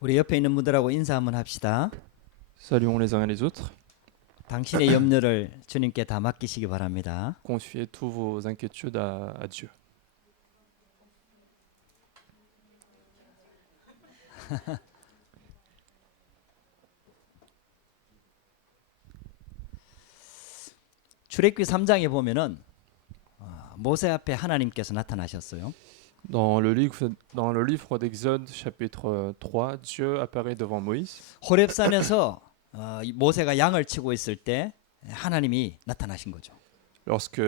우리 옆에 있는 분들하고 인사 한번 합시다. Saluons les uns et les autres. 당신의 염려를 주님께 다 맡기시기 바랍니다. Confiez tous vos inquiétudes à Dieu. 출애굽기 3장에 보면은 모세 앞에 하나님께서 나타나셨어요. Dans le livre d'Exode, chapitre 3, Dieu apparaît devant Moïse. 호렙산에서 모세가 양을 치고 있을 때 하나님이 나타나신 거죠. Lorsque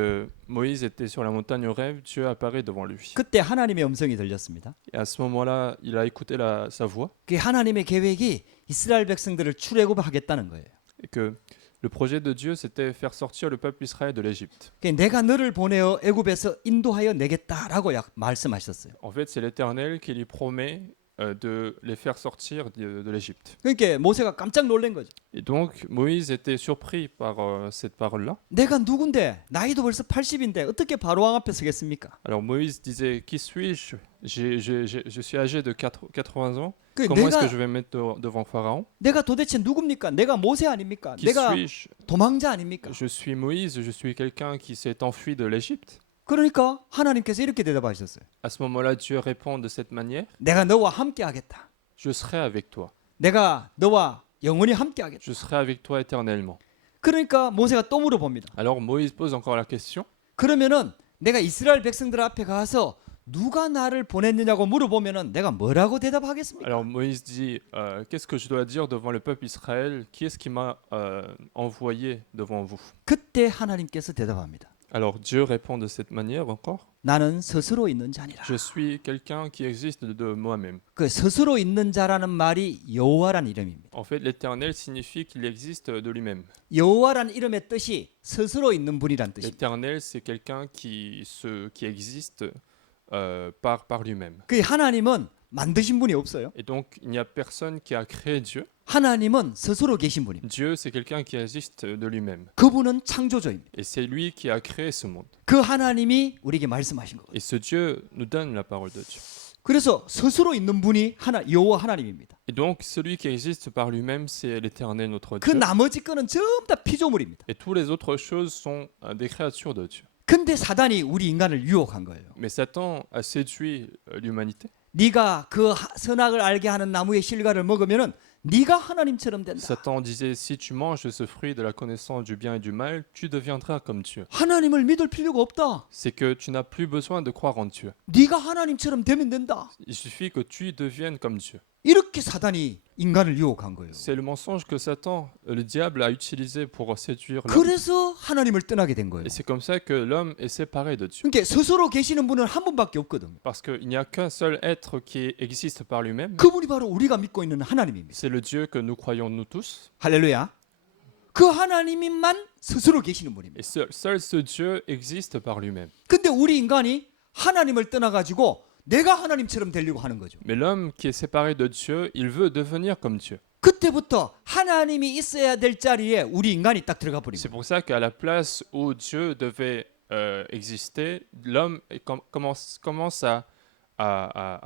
Moïse était sur la montagne Horeb, Dieu apparaît devant lui. 그때 하나님의 음성이 들렸습니다. Et à ce moment-là, il a écouté sa voix 그 하나님의 계획이 이스라엘 백성들을 출애굽하겠다는 거예요. et que le projet de Dieu, c'était faire sortir le peuple Israël de l'Égypte. 내가 너를 보내어 애굽에서 인도하여 내겠다라고 말씀하셨어요. En fait, c'est l'Éternel qui lui promet de les faire sortir de l'Égypte. 그러니까 모세가 깜짝 놀란 거죠. Et donc, Moïse était surpris par cette parole-là. 내가 누군데 나이도 벌써 80인데 어떻게 바로왕 앞에 서겠습니까? Alors Moïse disait, qui suis-je? Je suis âgé de 80 ans. 그 Comment est-ce 내가 que je vais me mettre devant Pharaon? 내가 도대체 누굽니까? 내가 모세 아닙니까? Qui 내가 suis-je? 도망자 아닙니까? Je suis Moïse, je suis quelqu'un qui s'est enfui de l'Égypte. 그러니까 하나님께서 이렇게 대답하셨어요. À ce moment-là, Dieu répond de cette manière, 내가 너와 함께 하겠다. je serai avec toi. 내가 너와 영원히 함께 하겠다. Je serai avec toi éternellement. 그러니까 모세가 또 물어봅니다. Alors Moïse pose encore la question. 그러면은 내가 이스라엘 백성들 앞에 가서 누가 나를 보냈느냐고 물어보면은 내가 뭐라고 대답하겠습니까? Alors Moïse dit, qu'est-ce que je dois dire devant le peuple Israël? Qui est-ce qui m'a envoyé devant vous? 그때 하나님께서 대답합니다. Alors Dieu répond de cette manière encore. 나는 스스로 있는 자니라. Je suis quelqu'un qui existe de moi-même. 그 스스로 있는 자라는 말이 여호와란 이름입니다. En fait, l'Éternel signifie qu'il existe de lui-même. 여호와란 이름의 뜻이 스스로 있는 분이란 뜻입니다. L'Éternel, c'est quelqu'un qui existe par lui-même. 그 하나님은 만드신 분이 없어요. Et donc, il n'y a personne qui a créé Dieu. 하나님은 스스로 계신 분입니다. Dieu, c'est quelqu'un qui existe de lui-même. 그분은 창조주입니다. Et c'est lui qui a créé ce monde. 그 하나님이 우리에게 말씀하신 거예요. Et ce Dieu nous donne la parole de Dieu. 그래서 스스로 있는 분이 여호와 하나님입니다. Et donc, celui qui existe par lui-même, c'est l'Éternel, notre 그 Dieu. 나머지 거는 전부 다 피조물입니다. Et toutes les autres choses sont des créatures de Dieu. 근데 사단이 우리 인간을 유혹한 거예요. Mais Satan a séduit l'humanité. 네가 그 선악을 알게 하는 나무의 실과를 먹으면은 네가 하나님처럼 된다. Satan disait, si tu manges de ce fruit de la connaissance du bien et du mal, tu deviendras comme Dieu. 하나님을 믿을 필요가 없다. C'est que tu n'as plus besoin de croire en Dieu. 네가 하나님처럼 되면 된다. Il suffit que tu deviennes comme Dieu. 이렇게 사단이 인간을 유혹한 거예요. C'est le mensonge que Satan, le diable, a utilisé pour séduire l'homme. 그래서 하나님을 떠나게 된 거예요. Et c'est comme ça que l'homme est séparé de Dieu. 그러니까 스스로 계시는 분은 한 분밖에 없거든요. Parce qu'il n'y a qu'un seul être qui existe par lui-même. 그분이 바로 우리가 믿고 있는 하나님입니다. C'est le Dieu que nous croyons nous tous. 할렐루야. 그 하나님만 스스로 계시는 분입니다. Et seul ce Dieu existe par lui-même. 근데 우리 인간이 하나님을 떠나가지고 내가 하나님처럼 되려고 하는 거죠. Mais l'homme qui est séparé de Dieu, il veut devenir comme Dieu. 그때부터 하나님이 있어야 될 자리에 우리 인간이 딱 들어가 버립니다. C'est pour ça qu'à la place où Dieu devait exister, l'homme commence à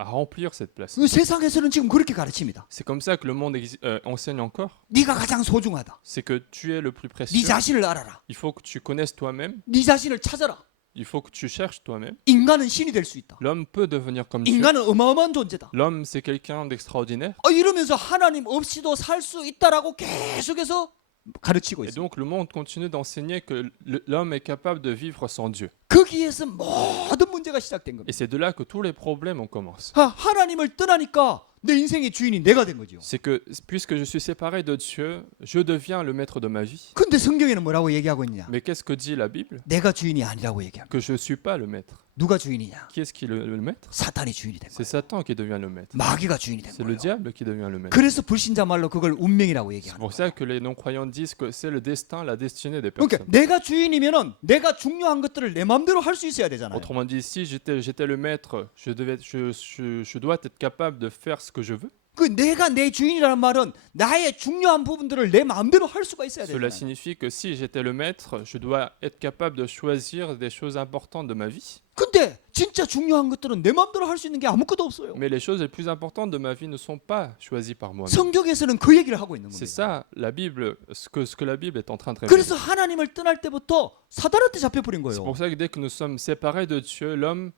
remplir cette place. 그 세상에서는 지금 그렇게 가르칩니다. C'est comme ça que le monde enseigne encore. 네가 가장 소중하다. C'est que tu es le plus 네 précieux. 자신을 알아라. Il faut que tu connaisses toi-même. 네 자신을 찾아라. Il faut que tu cherches toi-même. 인간은 신이 될 수 있다. L'homme peut devenir comme Dieu. 인간은 어마어마한 존재다. L'homme, c'est quelqu'un d'extraordinaire. 이러면서 하나님 없이도 살 수 있다라고 계속해서 가르치고 Et 있어요. donc le monde continue d'enseigner que l'homme est capable de vivre sans Dieu. 거기에서 모든 문제가 시작된 겁니다. Et c'est de là que tous les problèmes ont commencé. 하나님을 떠나니까 내 인생의 주인이 내가 된 거죠. C'est que puisque je suis séparé de Dieu, je deviens le maître de ma vie. 근데 성경에는 뭐라고 얘기하고 있냐? Mais qu'est-ce que dit la Bible? 내가 주인이 아니라고 얘기합니다. Que je ne suis pas le maître. 누가 주인이냐? Qui est-ce qui est le maître? 사탄이 주인이 된 C'est 거예요. Satan qui devient le maître. 마귀가 주인이 된 C'est le 거예요. diable qui devient le maître. 그래서 불신자 말로 그걸 운명이라고 C'est 얘기하는 pour 거예요. ça que les non-croyants disent que c'est le destin, la destinée des 그러니까 personnes. 내가 주인이면은 내가 중요한 것들을 내 마음대로 할 수 있어야 되잖아요. Autrement dit, si j'étais le maître, je dois être capable de faire ce que je veux. 그 내가 내 주인이라는 말은 나의 중요한 부분들을 내 마음대로 할 수가 있어야 Cela 되잖아요. signifie que si j'étais le maître, je dois être capable de choisir des choses importantes de ma vie. 근데 진짜 중요한 것들은 내 마음대로 할 수 있는 게 아무것도 없어요. Mais les choses les plus importantes de ma vie ne sont pas choisies par moi-même. 성경에서는 그 얘기를 하고 있는 C'est 겁니다. ça, la Bible, ce que la Bible est en train de révéler. 그래서 하나님을 떠날 때부터 사단한테 잡혀버린 C'est 거예요. pour ça que dès que nous sommes séparés de Dieu, l'homme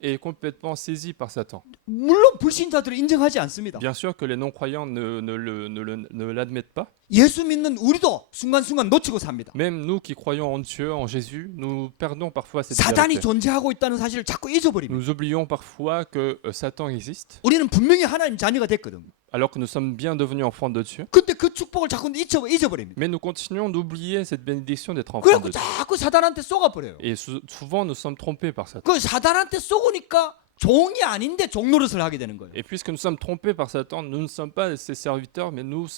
est complètement saisi par Satan. 물론 불신자들은 인정하지 않습니다. Bien sûr que les non-croyants ne l'admettent pas. 예수 믿는 우리도 순간순간 놓치고 삽니다. Même nous qui croyons en Dieu, en Jésus, nous perdons parfois cette 사단이 vérité. 존재하고 있다는 사실을 자꾸 잊어버립니다. Nous oublions parfois que Satan existe, 우리는 분명히 하나님 자녀가 됐거든요. alors que nous sommes bien devenus enfants de Dieu. 근데 그 축복을 자꾸 잊어버립니다. Mais nous continuons d'oublier cette bénédiction d'être enfants 그래갖고 de Dieu. 자꾸 사단한테 쏘가버려요. Et souvent, nous sommes trompés par Satan. 그 사단한테 쏘고니까 종이 아닌데 종 노릇을 하게 되는 거예요. Et puisque nous sommes trompés par Satan, nous ne sommes pas ses serviteurs, mais nous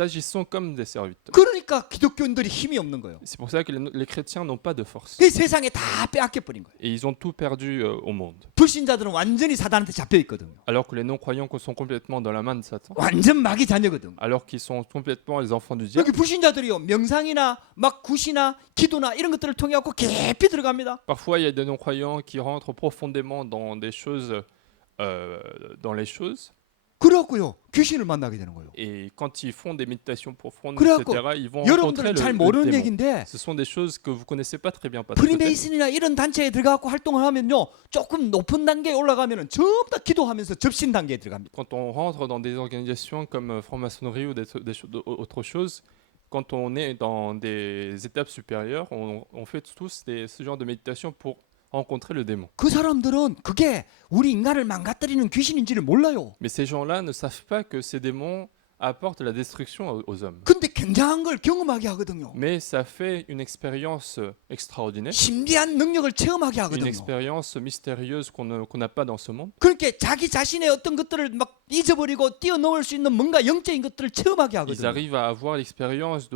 agissons comme des serviteurs. 그러니까 기독교인들이 힘이 없는 거예요. C'est pour ça que les chrétiens n'ont pas de force. 그 세상에 다 빼앗겨버린 거예요. Et ils ont tout perdu au monde. 불신자들은 완전히 사단한테 잡혀 있거든요. Alors que les non-croyants sont complètement dans la main de Satan. 완전 마귀 자녀거든요. Alors qu'ils sont complètement les enfants du diable. 여기 불신자들이요 명상이나 막 굿이나 기도나 이런 것들을 통해 갖고 깊이 들어갑니다. Parfois, il y a des non-croyants qui rentrent profondément dans des choses, dans les choses. 그래갖고요 귀신을 만나게 되는 거예요. Et quand ils font des méditations profondes, 그래갖고 etc., ils vont rencontrer 여러분들은 잘 le 모르는 démon. 얘기인데 Ce sont des choses que vous connaissez pas très bien. peut-être. 프리메이슨이나 이런 단체에 들어가고 활동을 하면요 조금 높은 단계에 올라가면은 전부 다 기도하면서 접신 단계에 들어갑니다. Quand on rentre dans des organisations comme franc-maçonnerie ou autre chose, quand on est dans des étapes supérieures, on fait tous ce genre de méditation pour rencontrer le démon. 그 사람들은 그게 우리 인간을 망가뜨리는 귀신인지를 몰라요. Mais ces gens-là ne savent pas que ces démons apportent la destruction aux hommes. 근데 굉장한 걸 경험하게 하거든요. Mais ça fait une expérience extraordinaire, 신비한 능력을 체험하게 une 하거든요. expérience mystérieuse qu'on n'a pas dans ce monde. 그렇게 자기 자신의 어떤 것들을 막 잊어버리고 뛰어넘을 수 있는 뭔가 영적인 것들을 체험하게 Ils 하거든요. arrivent à avoir l'expérience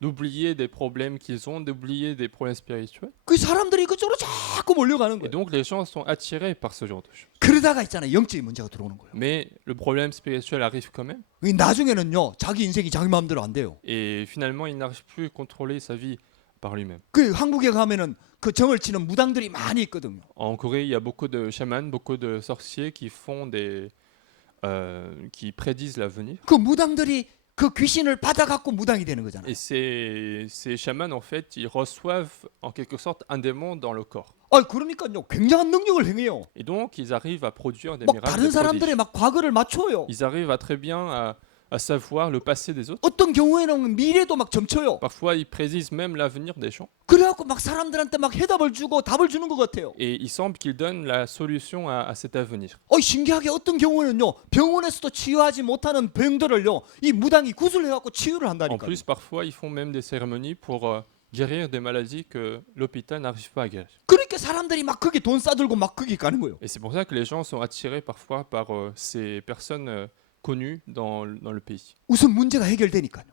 d'oublier des problèmes qu'ils ont, d'oublier des problèmes spirituels. 그 사람들이 그쪽으로 자꾸 몰려가는 Et 거예요. donc les gens sont attirés par ce genre de choses. 그러다가 있잖아요. 영적인 문제가 들어오는 거예요. Mais le problème spirituel arrive quand même. 이 나중에는요. 자기 인생이 자기 마음대로 안 돼요. Et finalement, il n'arrive plus à contrôler sa vie par lui-même. 그 한국에 가면은 그 정을 치는 무당들이 많이 있거든요. En Corée, il y a beaucoup de chamans, beaucoup de sorciers qui prédisent l'avenir. 그 무당들이 그 귀신을 받아갖고 무당이 되는 거잖아요. Et ces chamans, en fait, ils reçoivent en quelque sorte un démon dans le corps. 아, 그러니까요. 굉장한 능력을 행해요. Et donc, ils arrivent à produire des 막 miracles, 다른 des 사람들의 prodiges. 막 과거를 맞춰요. Ils arrivent à très bien à savoir le passé des autres. 어떤 경우에는 미래도 막 점쳐요. Parfois, ils prédisent même l'avenir des gens. 그래갖고 막 사람들한테 막 해답을 주고 답을 주는 것 같아요. Et il semble qu'ils donnent la solution à cet avenir. 신기하게 어떤 경우에는요. 병원에서도 치유하지 못하는 병들을요. 이 무당이 구슬해갖고 치유를 En 한다니까요. plus, parfois, ils font même des cérémonies pour guérir des maladies que l'hôpital n'arrive pas à guérir. 그러니까 사람들이 막 거기 돈 싸들고 막 거기 가는 거예요. Et c'est pour ça que les gens sont attirés parfois par ces personnes connues dans le pays. 우선 문제가 해결되니까요.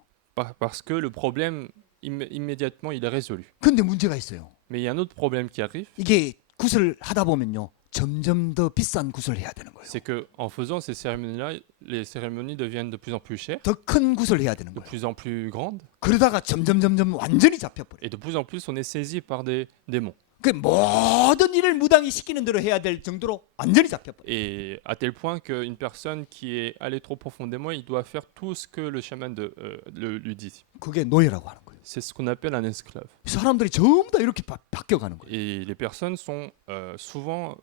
Parce que le problème, immédiatement, il est résolu. 근데 문제가 있어요. Mais il y a un autre problème qui arrive, 이게 구슬 하다 보면요. 점점 더 비싼 구슬을 해야 되는 거예요. c'est qu'en faisant ces cérémonies-là, les cérémonies deviennent de plus en plus chères, 더 큰 구슬을 해야 되는 de 거예요. plus en plus grandes, 그러다가 점점 완전히 잡혀버려요. et de plus en plus, on est saisi par des démons. 그 모든 일을 무당이 시키는 대로 해야 될 정도로 완전히 잡혀버려요. Et à tel point qu'une personne qui est allée trop profondément, il doit faire tout ce que le chaman lui dit. 그게 노예라고 하는 거예요. C'est ce qu'on appelle un esclave. 사람들이 전부 다 이렇게 바뀌어가는 거예요. Et les personnes sont souvent,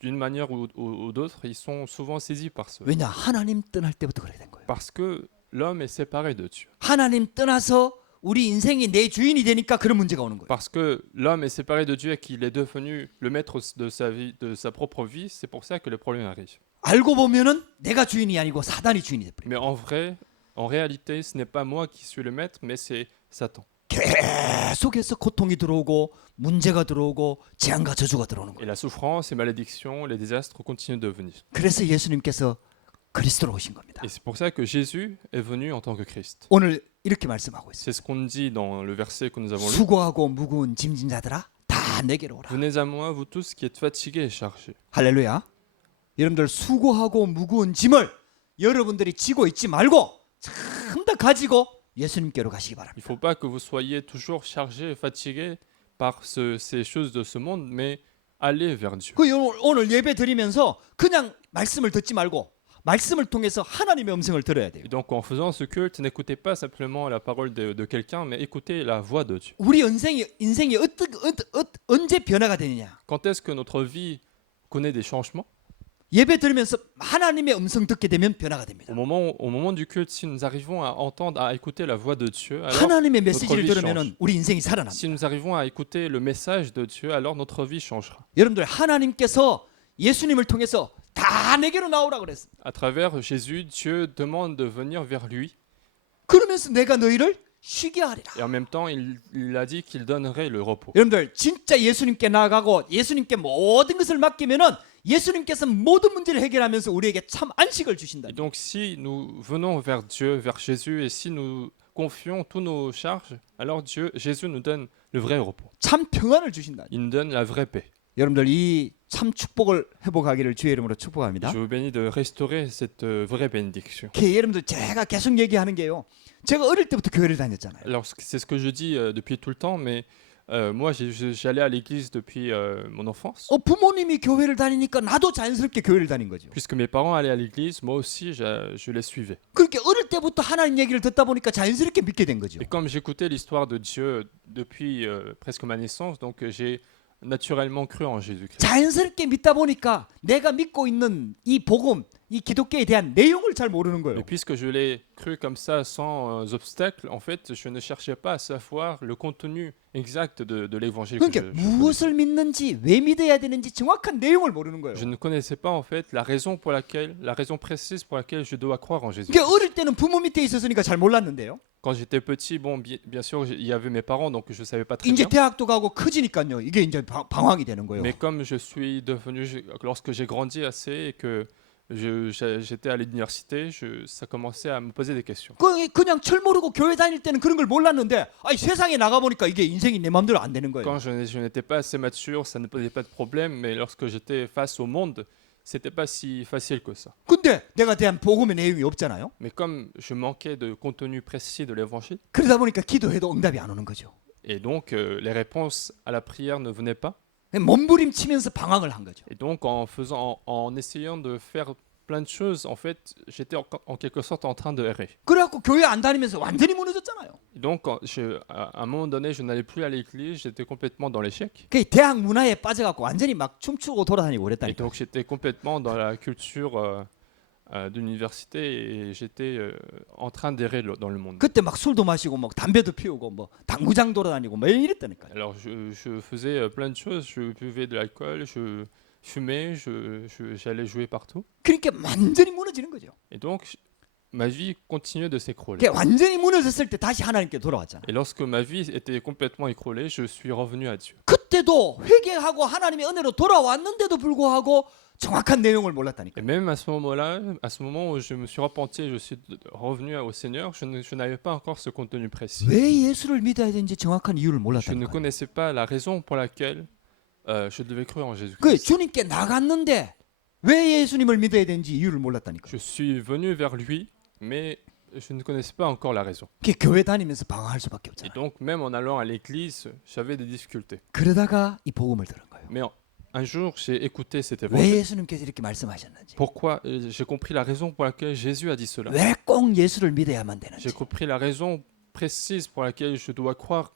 d'une manière ou d'autre, ils sont souvent saisis par ça. 왜냐? 하나님 떠날 때부터 그렇게 된 거예요. Parce que l'homme est séparé de Dieu. 하나님 떠나서 우리 인생이 내 주인이 되니까 그런 문제가 오는 거예요. Parce que l'homme est séparé de Dieu et qu'il est devenu le maître de sa vie, de sa propre vie, c'est pour ça que les problèmes arrivent. 알고 보면은 내가 주인이 아니고 사단이 주인이 돼버려요. Mais en réalité, ce n'est pas moi qui suis le maître, mais c'est Satan. 계속해서 고통이 들어오고 문제가 들어오고 재앙과 저주가 들어오는 Et 거예요. la souffrance, les malédictions, les désastres continuent de venir. 그래서 예수님께서 그리스도로 오신 겁니다. Et c'est pour ça que Jésus est venu en tant que Christ. 오늘 이렇게 말씀하고 있어요. C'est ce qu'on dit dans le verset que nous avons lu. 수고하고 무거운 짐진 자들아 다 내게로 오라. Venez à moi, vous tous qui êtes fatigués et chargés. 할렐루야. 여러분들 수고하고 무거운 짐을 여러분들이 지고 있지 말고 전부 다 가지고 예수님께로 가시기 바랍니다. Il ne faut pas que vous soyez toujours chargés et fatigués par ces choses de ce monde, mais aller vers Dieu. 그 오늘 예배 드리면서 그냥 말씀을 듣지 말고 말씀을 통해서 하나님의 음성을 들어야 돼요. Et donc en faisant ce culte, n'écoutez pas simplement la parole de quelqu'un, mais écoutez la voix de Dieu. 우리 인생이 언제 변화가 되느냐? Quand est-ce que notre vie connaît des changements? 예배 들으면서 하나님의 음성 듣게 되면 변화가 됩니다. Au moment du culte, si nous arrivons à entendre, à écouter la voix de Dieu, alors 하나님의 notre 메시지를 vie 들으면 change. 우리 인생이 살아납니다. Si nous arrivons à écouter le message de Dieu, alors notre vie changera. 여러분들 하나님께서 예수님을 통해서 다 내게로 나오라 그랬습니다. À travers Jésus, Dieu demande de venir vers lui. 그러면서 내가 너희를 쉬게 하리라. Et en même temps, il a dit qu'il donnerait le repos. 여러분들 진짜 예수님께 나아가고 예수님께 모든 것을 맡기면은 예수님께서 모든 문제를 해결하면서 우리에게 참 안식을 주신다. Et donc si nous venons vers Dieu, vers Jésus, et si nous confions tous nos charges, alors Jésus nous donne le vrai repos. 참 평안을 주신다. Il nous donne la vraie paix. 여러분들 이 참 축복을 회복하기를 주의 이름으로 축복합니다. Je vous bénis de restaurer cette vraie bénédiction. 여러분들 제가 계속 얘기하는 게요. 제가 어릴 때부터 교회를 다녔잖아요. Alors c'est ce que je dis depuis tout le temps, mais moi j'allais à l'église depuis mon enfance. 부모님이 교회를 다니니까 나도 자연스럽게 교회를 다닌 거죠. Puisque mes parents allaient à l'église, moi aussi je les suivais. 그렇게 어릴 때부터 하나님 얘기를 듣다 보니까 자연스럽게 믿게 된 거죠. Et comme j'écoutais l'histoire de Dieu depuis presque ma naissance, donc j'ai naturellement cru en Jésus-Christ. 자연스럽게 믿다 보니까 내가 믿고 있는 이 복음, 이 기독교에 대한 내용을 잘 모르는 거예요. Et puisque je l'ai cru comme ça sans obstacle, en fait, je ne cherchais pas à savoir le contenu exact de l'évangile que 그러니까 je 무엇을 믿는지 왜 믿어야 되는지 정확한 내용을 모르는 거예요. ne connaissais pas en fait la raison précise pour laquelle je dois croire en Jésus. 그러니까 어릴 때는 부모 밑에 있었으니까 잘 몰랐는데요. Quand j'étais petit, bon, bien sûr, il y avait mes parents, donc je savais pas très 이제 bien. 대학도 가고 커지니까요. 이게 이제 방황이 되는 거예요. Mais comme lorsque j'ai grandi assez et que j'étais à l'université, ça commençait à me poser des questions. 그냥 철 모르고 교회 다닐 때는 그런 걸 몰랐는데 아니 세상에 나가 보니까 이게 인생이 내 마음대로 안 되는 거예요. Quand je n'étais pas assez mature, ça ne posait pas de problème, mais lorsque j'étais face au monde, c'était pas si facile que ça. 근데 내가 대한 복음의 내용이 없잖아요. Mais comme je manquais de contenu précis de l'évangile, 그러다 보니까 기도해도 응답이 안 오는 거죠. et donc les réponses à la prière ne venaient pas. 몸부림치면서 방황을 한 거죠. Et donc en essayant de faire plein de choses, en fait, j'étais en quelque sorte en train de errer. 그래갖고 교회 안 다니면서 완전히 무너졌잖아요. Et donc à un moment donné, je n'allais plus à l'église, j'étais complètement dans l'échec. 그 대학 문화에 빠져갖고 완전히 막 춤추고 돌아다니고 Et 그랬다니까. donc j'étais complètement dans la culture d'université et j'étais en train d'errer dans le monde. 그때 막 술도 마시고 막 담배도 피우고 뭐 당구장 돌아다니고 뭐 이랬다니까요. Alors je faisais plein de choses, je buvais de l'alcool, je fumais, j'allais jouer partout. 그러니까 완전히 무너지는 거죠. Et donc ma vie continuait de s'écrouler. 그러니까 완전히 무너졌을 때 다시 하나님께 돌아왔잖아요. Et lorsque ma vie était complètement écroulée, je suis revenu à Dieu. 그때도 회개하고 하나님의 은혜로 돌아왔는데도 불구하고 정확한 내용을 몰랐다니까. Et même à ce moment-là, à ce moment où je me suis repenti et je suis revenu au Seigneur, je n'avais pas encore ce contenu précis. 왜 예수를 믿어야 되는지 정확한 이유를 Je ne 몰랐다니까. connaissais pas la raison pour laquelle je devais croire en 그 Jésus-Christ. 주님께 나갔는데 왜 예수님을 믿어야 되는지 이유를 몰랐다니까. Je suis venu vers lui, mais je ne connaissais pas encore la raison. 그 교회 다니면서 방황할 수밖에 Et 없잖아요. donc, même en allant à l'église, j'avais des difficultés. 그러다가 이 복음을 들은 거예요. Mais un jour, j'ai écouté cet 왜 évangile. 예수님께서 이렇게 말씀하셨는지. Pourquoi j'ai compris la raison pour laquelle Jésus a dit cela. 왜 꼭 예수를 믿어야만 되는지. J'ai compris la raison précise pour laquelle je dois croire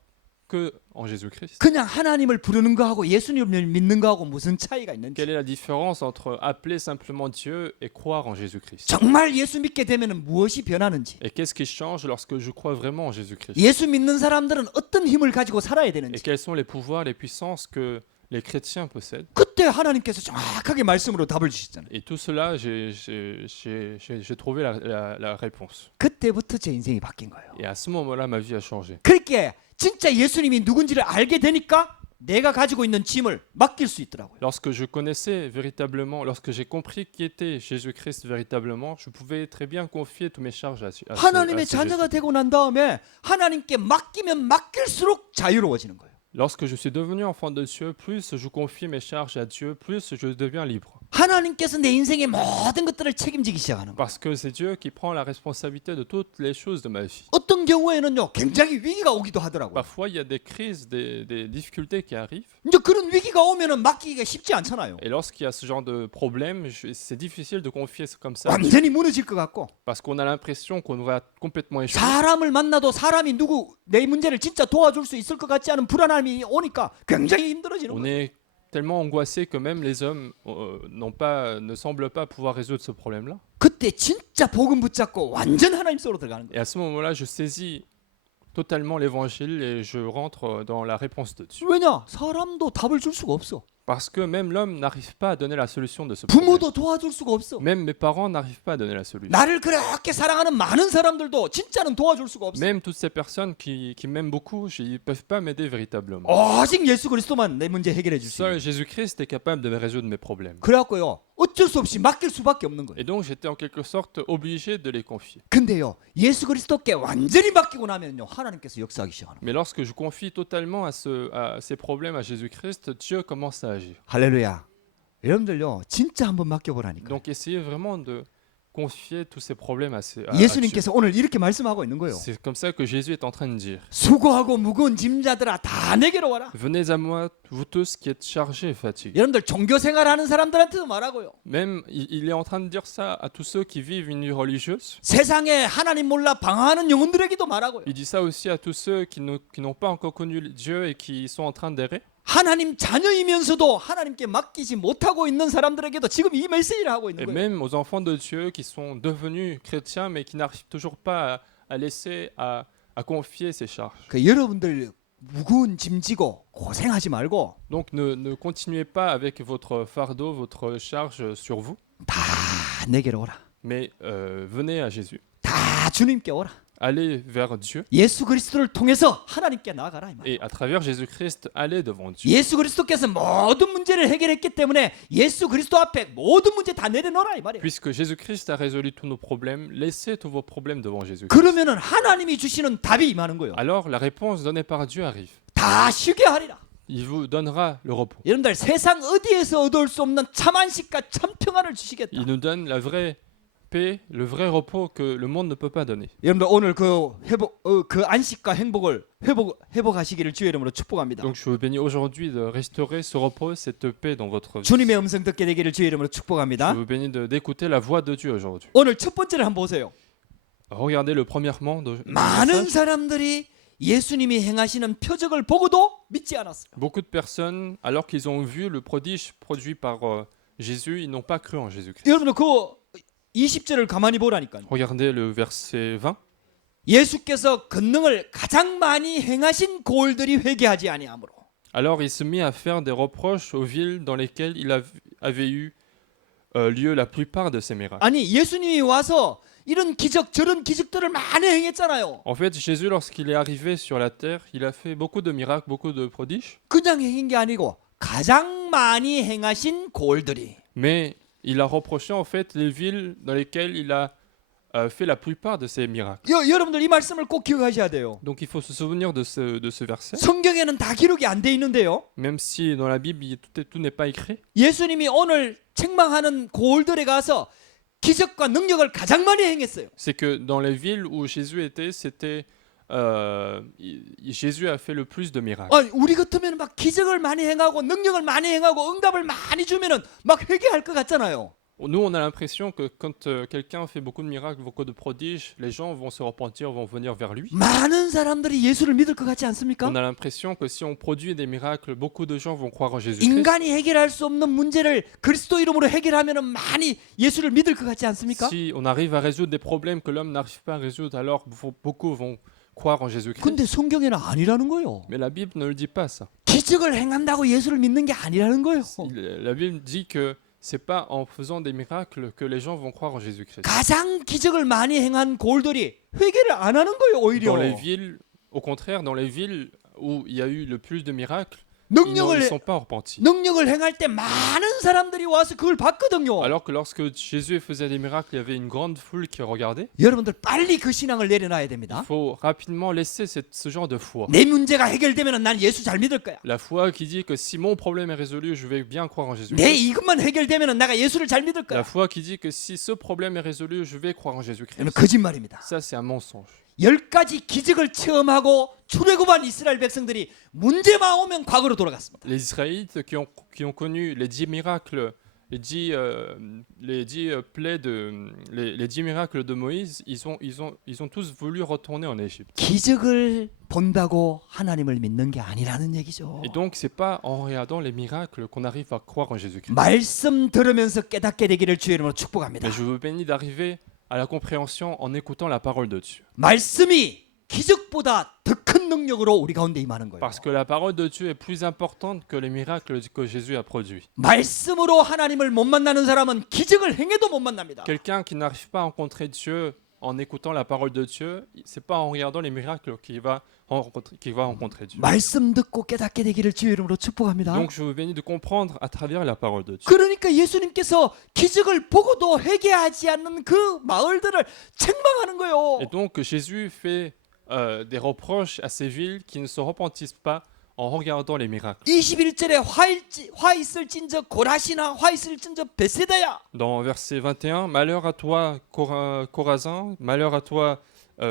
que en Jésus-Christ. 그냥 하나님을 부르는 거하고 예수님을 믿는 거하고 무슨 차이가 있는지. Quelle est la différence entre appeler simplement Dieu et croire en Jésus-Christ? 정말 예수 믿게 되면 무엇이 변하는지. Et qu'est-ce qui change lorsque je crois vraiment en Jésus-Christ? 예수 믿는 사람들은 어떤 힘을 가지고 살아야 Et 되는지. quels sont les pouvoirs, les puissances que les chrétiens possèdent? 그때 하나님께서 정확하게 말씀으로 답을 주시잖아요. Et tout cela, j'ai trouvé la réponse. 그때부터 제 인생이 바뀐 거예요. Et à ce moment-là, ma vie a changé. 그렇게 진짜 예수님이 누군지를 알게 되니까 내가 가지고 있는 짐을 맡길 수 있더라고요. Lorsque je connaissais véritablement, lorsque j'ai compris qui était Jésus-Christ véritablement, je pouvais très bien confier tous mes charges à 하나님의 ce 자녀가 Jésus. 되고 난 다음에 하나님께 맡기면 맡길수록 자유로워지는 거예요. Lorsque je suis devenu enfant de Dieu, plus je confie mes charges à Dieu, plus je deviens libre. 하나님께서 내 인생의 모든 것들을 책임지기 시작하는 거예요. Parce que c'est Dieu qui prend la responsabilité de toutes les choses de ma vie. 어떤 경우에는요 굉장히 위기가 오기도 하더라고요. Parfois, il y a des crises, des difficultés qui arrivent. 이제 그런 위기가 오면은 맡기기가 쉽지 않잖아요. Et lorsqu'il y a ce genre de problème, c'est difficile de confier comme ça. 완전히 무너질 것 같고 Parce qu'on a l'impression qu'on va complètement échouer. 사람을 만나도 사람이 누구 내 문제를 진짜 도와줄 수 있을 것 같지 않은 불안함이 오니까 굉장히 힘들어지는 On 거예요. est tellement angoissé que même les hommes ne semblent pas pouvoir résoudre ce problème-là. 그때 진짜 복음 붙잡고 완전 하나님 속으로 들어가는 Et 거예요. à ce moment-là, je saisis totalement l'évangile et je rentre dans la réponse de Dieu. 왜냐? 사람도 답을 줄 수가 없어. Parce que même l'homme n'arrive pas à donner la solution de ce problème. 부모도 도와줄 수가 없어. Même mes parents n'arrivent pas à donner la solution. 나를 그렇게 사랑하는 많은 사람들도 진짜는 도와줄 수가 없어. Même toutes ces personnes qui m'aiment beaucoup, ils ne peuvent pas m'aider véritablement. 오직 예수 그리스도만 내 문제 해결해 줄 수 Seul 있어요. Jésus-Christ est capable de me résoudre mes problèmes. 그래갖고요 어쩔 수 없이 맡길 수밖에 없는 거예요. Et donc j'étais en quelque sorte obligé de les confier. 근데요 예수 그리스도께 완전히 맡기고 나면요 하나님께서 역사하기 시작하는 거예요. Mais lorsque je confie totalement à ces problèmes à Jésus-Christ, Dieu commence à agir. 할렐루야. 여러분들요 진짜 한번 맡겨보라니까. Donc essayez vraiment de confier tous ces problèmes à Dieu. 예수님께서 오늘 이렇게 말씀하고 있는 거예요. C'est comme ça que Jésus est en train de dire. 수고하고 무거운 짐자들아 다 내게로 와라. Venez à moi, vous tous qui êtes chargés et fatigués. 여러분들 종교 생활하는 사람들한테도 말하고요. Même, il est en train de dire ça à tous ceux qui vivent une vie religieuse. 세상에 하나님 몰라 방황하는 영혼들에게도 말하고요. Il dit ça aussi à tous ceux qui n'ont pas encore connu Dieu et qui sont en train d'errer. 하나님 자녀이면서도 하나님께 맡기지 못하고 있는 사람들에게도 지금 이 메시지를 하고 있는 Et 거예요. même aux enfants de Dieu qui sont devenus chrétiens mais qui n'arrivent toujours pas à laisser, à confier ces charges. 그 여러분들 무거운 짐 지고 고생하지 말고 Donc ne continuez pas avec votre fardeau, votre charge sur vous, 다 내게로 오라. mais venez à Jésus. 다 주님께 오라. Allez vers Dieu 예수 그리스도를 통해서 하나님께 나아가라 이 말이에요. et à travers Jésus-Christ, allez devant Dieu. 예수 그리스도께서 모든 문제를 해결했기 때문에 예수 그리스도 앞에 모든 문제 다 내려놓으라 이 말이에요. Puisque Jésus-Christ a résolu tous nos problèmes, laissez tous vos problèmes devant Jésus. 그러면은 하나님이 주시는 답이 임하는 거예요. Alors la réponse donnée par Dieu arrive. 다 쉬게 하리라. Il vous donnera le repos. 여러분들 세상 어디에서 얻을 수 없는 참 안식과 참 평안을 주시겠다. Il nous donne la vraie paix, le vrai repos que le monde ne peut pas donner. 여러분들 오늘 그 그 안식과 행복을 회복하시기를 주의 이름으로 축복합니다. Donc je vous bénis aujourd'hui de restaurer ce repos, cette paix dans votre vie. 주님의 음성 듣게 되기를 주의 이름으로 Je 축복합니다. vous bénis d'écouter la voix de Dieu aujourd'hui. 오늘 첫 번째를 한번 보세요. Regardez le premièrement de 많은 사람들이 예수님이 행하시는 표적을 보고도 믿지 않았어요. beaucoup de personnes, alors qu'ils ont vu le prodige produit par Jésus, ils n'ont pas cru en Jésus-Christ. 여러분들 그 20절을 가만히 보라니까요. Regardez le verset 20. 예수께서 권능을 가장 많이 행하신 고을들이 회개하지 아니하므로. Alors il se mit à faire des reproches aux villes dans lesquelles il avait eu lieu la plupart de ces miracles. 아니 예수님이 와서 이런 기적 저런 기적들을 많이 행했잖아요. En fait, Jésus, lorsqu'il est arrivé sur la terre, il a fait beaucoup de miracles, beaucoup de prodiges, 그냥 행한 게 아니고 가장 많이 행하신 고을들이. mais il a reproché en fait les villes dans lesquelles il a fait la plupart de ces miracles. 여러분들 이 말씀을 꼭 기억하셔야 돼요. Donc il faut se souvenir de ce verset, 성경에는 다 기록이 안 돼 있는데요. même si dans la Bible tout n'est pas écrit. 예수님이 오늘 책망하는 고을들에 가서 기적과 능력을 가장 많이 행했어요. C'est que dans les villes où Jésus était, Jésus a fait le plus de miracles. 아니, 우리 같으면 막 기적을 많이 행하고 능력을 많이 행하고 응답을 많이 주면은 막 회개할 것 같잖아요. Nous, on a l'impression que quand quelqu'un fait beaucoup de miracles, beaucoup de prodiges, les gens vont se repentir, vont venir vers lui. 많은 사람들이 예수를 믿을 것 같지 않습니까? On a l'impression que si on produit des miracles, beaucoup de gens vont croire en Jésus-Christ. 인간이 해결할 수 없는 문제를 그리스도 이름으로 해결하면은 많이 예수를 믿을 것 같지 않습니까? Si on arrive à résoudre des problèmes que l'homme n'arrive pas à résoudre, alors beaucoup vont croire en Jésus-Christ. 근데 성경에는 아니라는 거예요. Mais la Bible ne le dit pas ça. 기적을 행한다고 예수를 믿는 게 아니라는 거예요. La Bible dit que c'est pas en faisant des miracles que les gens vont croire en Jésus-Christ. 가장 기적을 많이 행한 고을들이 회개를 안 하는 거예요, 오히려. Dans les villes, au contraire, dans les villes où il y a eu le plus de miracles, ils ne 능력을 sont pas repentis. 능력을 행할 때 많은 사람들이 와서 그걸 봤거든요. Alors que lorsque Jésus faisait des miracles, il y avait une grande foule qui regardait. 여러분들 빨리 그 신앙을 내려놔야 Il 됩니다. faut rapidement laisser ce genre de foi. 내 문제가 해결되면 난 예수 잘 믿을 거야. La foi qui dit que si mon problème est résolu, je vais bien croire en 내 Jésus-Christ. 이것만 해결되면 내가 예수를 잘 믿을 La 거야. foi qui dit que si ce problème est résolu, je vais croire en Jésus-Christ. 이건 거짓말입니다. Ça, c'est un mensonge. 10가지 기적을 체험하고 출애굽한 이스라엘 백성들이 문제만 오면 과거로 돌아갔습니다. Les Israélites qui ont connu les 10 miracles, les 10 plaies les 10 miracles de Moïse, ils ont tous voulu retourner en Égypte. 기적을 본다고 하나님을 믿는 게 아니라는 얘기죠. Et donc c'est pas en regardant les miracles qu'on arrive à croire en Jésus-Christ. 말씀 들으면서 깨닫게 되기를 주의 이름으로 축복합니다. Mais je vous bénis d'arriver à la compréhension en écoutant la parole de Dieu. 말씀이 기적보다 더 큰 능력으로 우리 가운데 임하는 거예요. Parce que la parole de Dieu est plus importante que les miracles que Jésus a produits. 말씀으로 하나님을 못 만나는 사람은 기적을 행해도 못 만납니다. Quelqu'un qui n'arrive pas à rencontrer Dieu en écoutant la parole de Dieu, c'est pas en regardant les miracles qu'il va rencontrer Dieu. 말씀 듣고 깨닫게 되기를 주의 이름으로 축복합니다. Donc je vous bénis de comprendre à travers la parole de Dieu. 그러니까 예수님께서 기적을 보고도 회개하지 않는 그 마을들을 책망하는 거예요. Et donc Jésus fait des reproches à ces villes qui ne se repentissent pas en regardant les miracles. 21절에 화 있을진저 고라시나 화 있을진저 베세다야. Dans verset 21, malheur à toi Chorazin, malheur à toi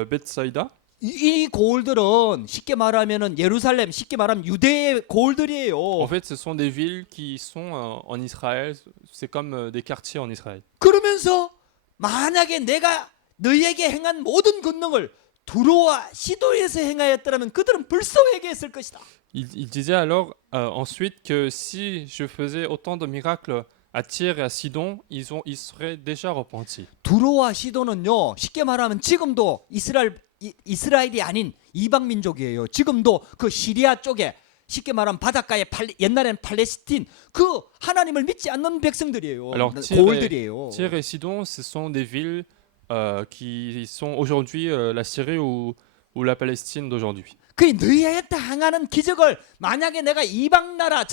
Bethsaïda. 이 고을들은 쉽게 말하면은 예루살렘, 쉽게 말하면 유대의 고을들이에요. En fait, ce sont des villes qui sont en Israël, c'est comme des quartiers en Israël. 그러면서 만약에 내가 너희에게 행한 모든 권능을 두로와 시도에서 행하였더라면 그들은 벌써 회개했을 것이다. Il disait alors ensuite que si je faisais autant de miracles à Tyr et à Sidon, ils seraient déjà repentis. 두로와 시도는요, 쉽게 말하면 지금도 이스라엘이 아닌 이방 민족이에요. 지금도 그 시리아 쪽에 쉽게 말하면 바닷가에 옛날에는 팔레스틴 그 하나님을 믿지 않는 백성들이에요. Alors 고을들이에요. Tyr et Sidon, ce sont des villes qui sont aujourd'hui la Syrie ou la Palestine d'aujourd'hui. 그 너희한테 행하는 기적을 만약에 내가 이방 나라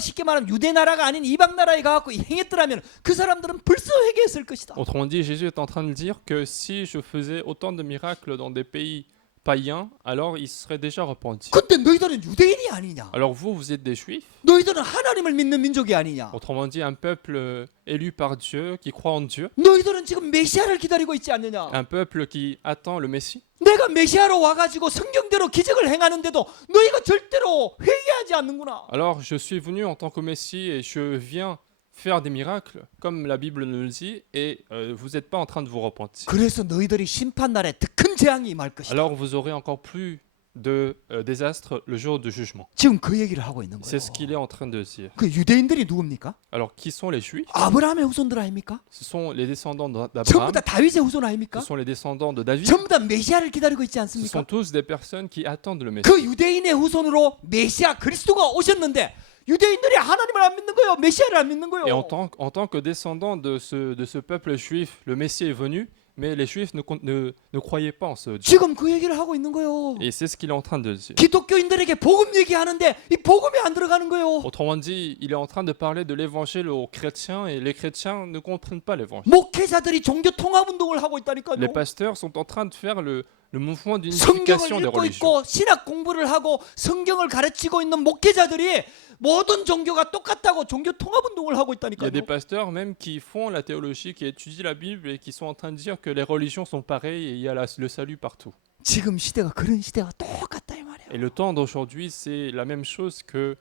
쉽게 말하면 유대 나라가 아닌 이방 나라에 가갖고 행했더라면 그 사람들은 벌써 회개했을 것이다. Autrement dit, Jésus est en train de dire que si je faisais autant de miracles dans des pays païens, alors ils seraient déjà repentis. 근데 너희들은 유대인이 아니냐? Alors vous êtes des juifs, 너희들은 하나님을 믿는 민족이 아니냐? autrement dit un peuple élu par Dieu, qui croit en Dieu, 너희들은 지금 메시아를 기다리고 있지 않느냐? un peuple qui attend le Messie. 내가 메시아로 와가지고 성경대로 기적을 행하는데도 너희가 절대로 회개하지 않는구나. Alors je suis venu en tant que Messie et je viens faire des miracles, comme la Bible nous le dit, et vous n'êtes pas en train de vous repentir. 그래서 너희들이 심판날에 더 큰 재앙이 임할 것이다. Alors vous aurez encore plus de désastres le jour du jugement. 지금 그 얘기를 하고 있는 거예요. C'est ce qu'il est en train de dire. 그 유대인들이 누굽니까? Alors qui sont les Juifs? 아브라함의 후손들 아닙니까? Ce sont les descendants 전부 d'Abraham, 다 다윗의 후손 아닙니까? ce sont les descendants de David, 전부 다 메시아를 기다리고 있지 ce 않습니까? sont tous des personnes qui attendent le Messie. 그 유대인의 후손으로 메시아 그리스도가 오셨는데 유대인들이 하나님을 안 믿는 거예요. 메시아를 안 믿는 거예요. Et en tant que descendant de ce peuple juif, le Messie est venu, mais les Juifs ne croyaient pas en ce Dieu. 지금 그 얘기를 하고 있는 거예요. Et c'est ce qu'il est en train de dire. 기독교인들에게 복음 얘기하는데 이 복음이 안 들어가는 거예요. Autrement dit, il est en train de parler de l'évangile aux chrétiens et les chrétiens ne comprennent pas l'évangile. 목회자들이 종교 통합 운동을 하고 있다니까요. Les pasteurs sont en train de faire le mouvement 성경을 d'unification des 읽고 religions. 있고 신학 공부를 하고 성경을 가르치고 있는 목회자들이 모든 종교가 똑같다고 종교 통합 운동을 하고 Il y a 있다니까요. des pasteurs même qui font la théologie, qui étudient la Bible et qui sont en train de dire que les religions sont pareilles et il y a le salut partout. 지금 시대가 그런 시대가 똑같다 이 말이에요. Et le temps d'aujourd'hui, c'est la même chose que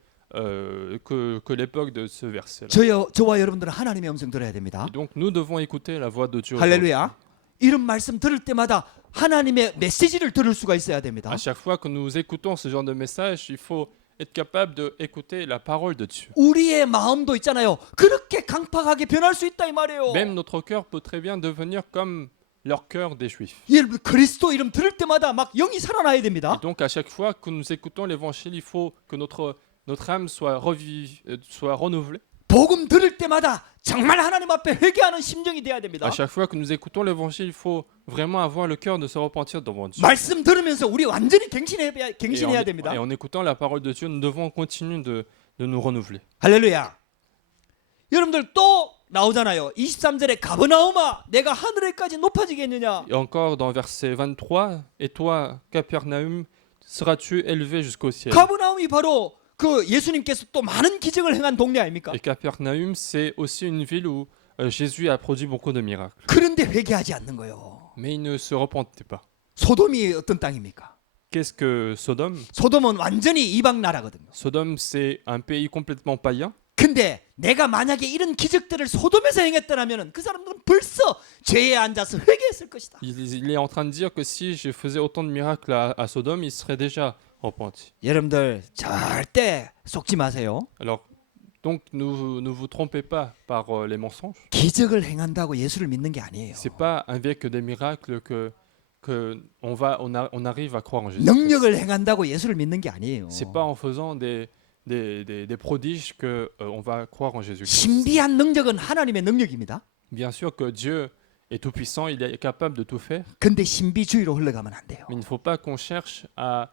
l'époque de ce verset-là. 저와 여러분들은 하나님의 음성 들어야 됩니다. Et donc nous devons écouter la voix de Dieu. aujourd'hui. 할렐루야. 이런 말씀 들을 때마다 하나님의 메시지를 들을 수가 있어야 됩니다. À chaque fois que nous écoutons ce genre de message, il faut être capable d'écouter la parole de Dieu. 우리의 마음도 있잖아요. 그렇게 강팍하게 변할 수 있다 이 말이에요. Même notre cœur peut très bien devenir comme leur cœur des Juifs. 여러분 그리스도 이름 들을 때마다 막 영이 살아나야 됩니다. Et donc à chaque fois que nous écoutons l'évangile, il faut que notre âme soit renouvelée. 복음 들을 때마다 정말 하나님 앞에 회개하는 심정이 돼야 됩니다. À chaque fois que nous écoutons l'évangile, il faut vraiment avoir le cœur de se repentir devant Dieu. 말씀 들으면서 우리 완전히 갱신해야 Et 됩니다. en écoutant la parole de Dieu, nous devons continuer de nous renouveler. 할렐루야. 여러분들 또 나오잖아요. 23절에 가버나움아 내가 하늘에까지 높아지겠느냐. Et encore dans verset 23, et toi, Capernaum, seras-tu élevé jusqu'au ciel? 가버나움이 바로 그 예수님께서 또 많은 기적을 행한 동네 아닙니까? Et Capernaum, c'est aussi une ville où Jésus a produit beaucoup de miracles. 그런데 회개하지 않는 거예요. Mais il ne se repentait pas. 소돔이 어떤 땅입니까? Qu'est-ce que Sodome? 소돔은 완전히 이방 나라거든요. Sodome, c'est un pays complètement païen. 근데 내가 만약에 이런 기적들을 소돔에서 행했더라면 그 사람들은 벌써 죄에 앉아서 회개했을 것이다. Il est en train de dire que si je faisais autant de miracles à Sodome, il serait déjà repenti. 여러분들 절대 속지 마세요. Alors, donc, ne vous trompez pas par les mensonges. 기적을 행한다고 예수를 믿는 게 아니에요. C'est pas avec des miracles que on arrive à croire en Jésus. 능력을 행한다고 예수를 믿는 게 아니에요. C'est pas en faisant des prodiges que on va croire en Jésus. 신비한 능력은 하나님의 능력입니다. Bien sûr que Dieu est tout puissant, il est capable de tout faire, 근데 신비주의로 흘러가면 안 돼요. mais il ne faut pas qu'on cherche à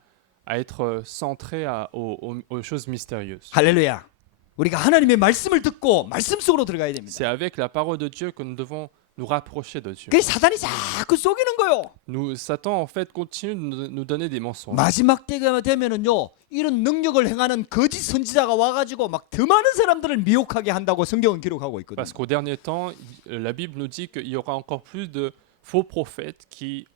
être centré aux choses mystérieuses. 할렐루야. 우리가 하나님의 말씀을 듣고 말씀 속으로 들어가야 됩니다. C'est avec la parole de Dieu que nous devons nous rapprocher de Dieu. 그 사단이 자꾸 속이는 거요. Satan en fait continue de nous donner des mensonges. 마지막 때가 되면은요, 이런 능력을 행하는 거짓 선지자가 와가지고 막 더 많은 사람들을 미혹하게 한다고 성경은 기록하고 있거든요. Parce qu'au dernier temps, la Bible nous dit qu'il y aura encore plus de faux prophètes qui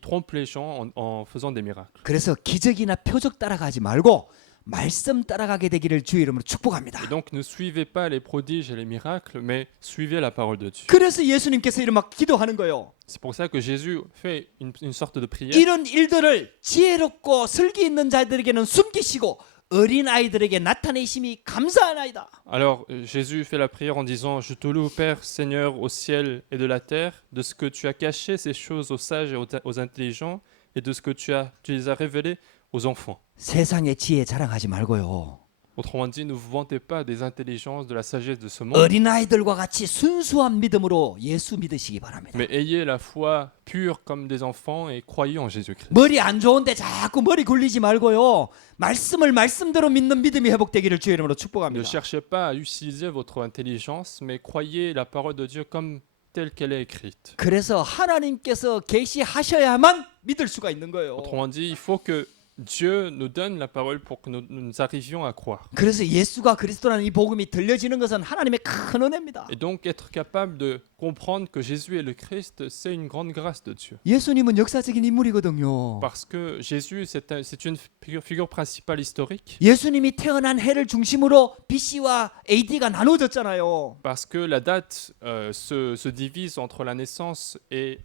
trompent les gens en faisant des miracles. 그래서 기적이나 표적 따라가지 말고 말씀 따라가게 되기를 주의 이름으로 축복합니다. Et donc ne suivez pas les prodiges et les miracles, mais suivez la parole de Dieu. 그래서 예수님께서 이런 막 기도하는 거예요. C'est pour ça que Jésus fait une sorte de prière. 이런 일들을 지혜롭고 슬기 있는 자들에게는 숨기시고 어린 아이들에게 나타내심이 감사하나이다. Alors Jésus fait la prière en disant: Je te loue, Père, Seigneur, au ciel et de la terre, de ce que tu as caché ces choses aux sages et aux intelligents, et de ce que tu les as révélées aux enfants. 세상의 지혜 자랑하지 말고요. Autrement dit, ne vous vantez pas des intelligences, de la sagesse de ce monde, 어린 아이들과 같이 순수한 믿음으로 예수 믿으시기 바랍니다. mais ayez la foi pure comme des enfants et croyez en Jésus-Christ. 머리 안 좋은데 자꾸 머리 굴리지 말고요. 말씀을 말씀대로 믿는 믿음이 회복되기를 주의 이름으로 Ne 축복합니다. cherchez pas à utiliser votre intelligence, mais croyez la parole de Dieu comme telle qu'elle est écrite. 그래서 하나님께서 계시하셔야만 믿을 수가 있는 거예요. Autrement dit, il faut que Dieu nous donne la parole pour que nous arrivions à croire. 그래서 예수가 그리스도라는 이 복음이 들려지는 것은 하나님의 큰 은혜입니다. Et donc être capable de comprendre que Jésus est le Christ, c'est une grande grâce de Dieu. 예수님은 역사적인 인물이거든요. Parce que Jésus, c'est une figure principale historique. 예수님이 태어난 해를 중심으로 BC와 AD가 나눠졌잖아요. Parce que la date se divise entre la naissance et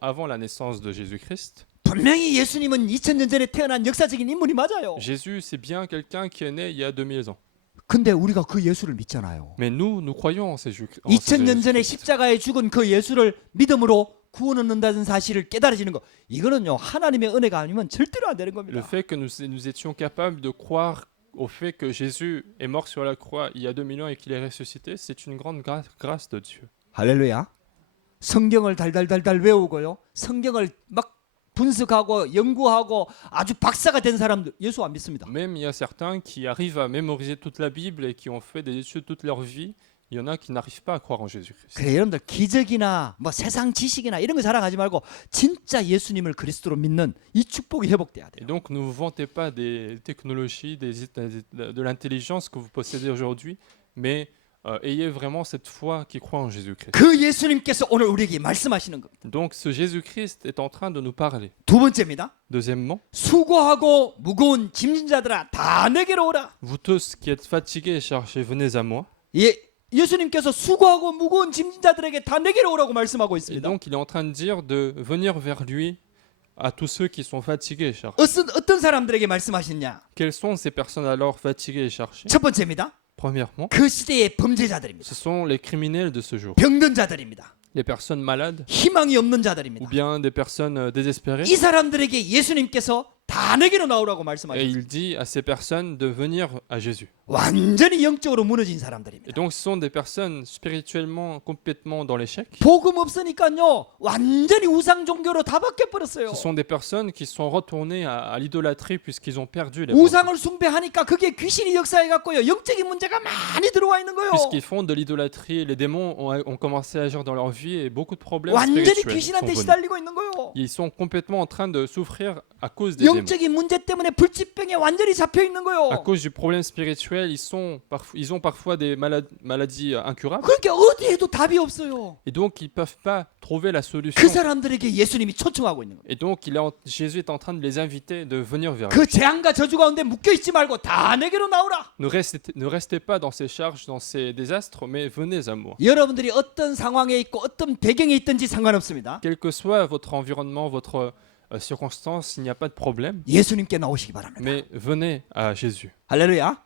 avant la naissance de Jésus-Christ. 분명히 예수님은 2000년 전에 태어난 역사적인 인물이 맞아요. Jésus, c'est bien quelqu'un qui est né il y a 2000 ans. 근데 우리가 그 예수를 믿잖아요. Mais nous croyons en Jésus. 2000년 전에 십자가에 죽은 그 예수를 믿음으로 구원 얻는다는 사실을 깨달아지는 거. 이거는요. 하나님의 은혜가 아니면 절대로 안 되는 Le 겁니다. fait que nous étions capables de croire au fait que Jésus est mort sur la croix il y a 2000 ans et qu'il est ressuscité, c'est une grande grâce de Dieu. 할렐루야. 성경을 달달달달 외우고요. 성경을 막 분석하고 연구하고 아주 박사가 된 사람들 예수 안 믿습니다. Même il y a certains qui arrivent à mémoriser toute la Bible et qui ont fait des études toute leur vie. Il y en a qui n'arrivent pas à croire en Jésus-Christ. 그래 여러분들 기적이나 뭐 세상 지식이나 이런 거 자랑하지 말고 진짜 예수님을 그리스도로 믿는 이 축복이 회복돼야 Et 돼요. donc ne vous vantez pas des technologies, de l'intelligence que vous possédez aujourd'hui, mais ayez vraiment cette foi qui croit en Jésus-Christ. 그 예수님께서 오늘 우리에게 말씀하시는 겁니다. Donc ce Jésus-Christ est en train de nous parler. 두 번째입니다. Deuxièmement, 수고하고 무거운 짐진 자들아 다 내게로 오라. vous tous qui êtes fatigués et chargés, venez à moi. 예수님께서 수고하고 무거운 짐진 자들에게 다 내게로 오라고 말씀하고 Et 있습니다. donc il est en train de dire de venir vers lui à tous ceux qui sont fatigués et chargés. 어떤 사람들에게 말씀하시냐? Quelles sont ces personnes alors fatiguées et chargées? 첫 번째입니다. Premièrement, 그 시대의 범죄자들입니다. ce sont les criminels de ce jour. 병든 자들입니다. Les personnes malades 희망이 없는 ou 자들입니다. bien des personnes désespérées. 이 사람들에게 예수님께서 다 내게로 나오라고 Et 말씀하셨어요. il dit à ces personnes de venir à Jésus. 완전히 영적으로 무너진 Et 사람들입니다. donc ce sont des personnes spirituellement complètement dans l'échec. 복음 없으니까요. 완전히 우상 종교로 다 바뀌어 버렸어요. Ce sont des personnes qui sont retournées à l'idolâtrie puisqu'ils ont perdu les bons. 우상을 숭배하니까 그게 귀신이 역사해 갖고요. 영적인 문제가 많이 들어와 있는 거예요. Puisqu'ils font de l'idolâtrie, les démons ont commencé à agir dans leur vie et beaucoup de problèmes 완전히 spirituels sont 귀신한테 venus. 시달리고 있는 거예요. Ils sont complètement en train de souffrir à cause des démons. 영적인 문제 때문에 불치병에 완전히 잡혀 있는 À 거예요. cause du problème spirituel, ils ont parfois des maladies incurables. 그러니까 어디에도 답이 없어요. Et donc, ils ne peuvent pas trouver la solution. 그 사람들에게 예수님이 초청하고 있는 거예요. Et donc, Jésus est en train de les inviter de venir vers lui. 그 재앙과 저주 가운데 묶여 있지 말고 다 내게로 나오라. Ne restez pas dans ces charges, dans ces désastres, mais venez à moi. 여러분들이 어떤 상황에 있고 어떤 배경에 있든지 상관없습니다. Quel que soit votre environnement, votre circonstance, il n'y a pas de problème. 예수님께 나오시기 바랍니다. Mais venez à Jésus. 할렐루야.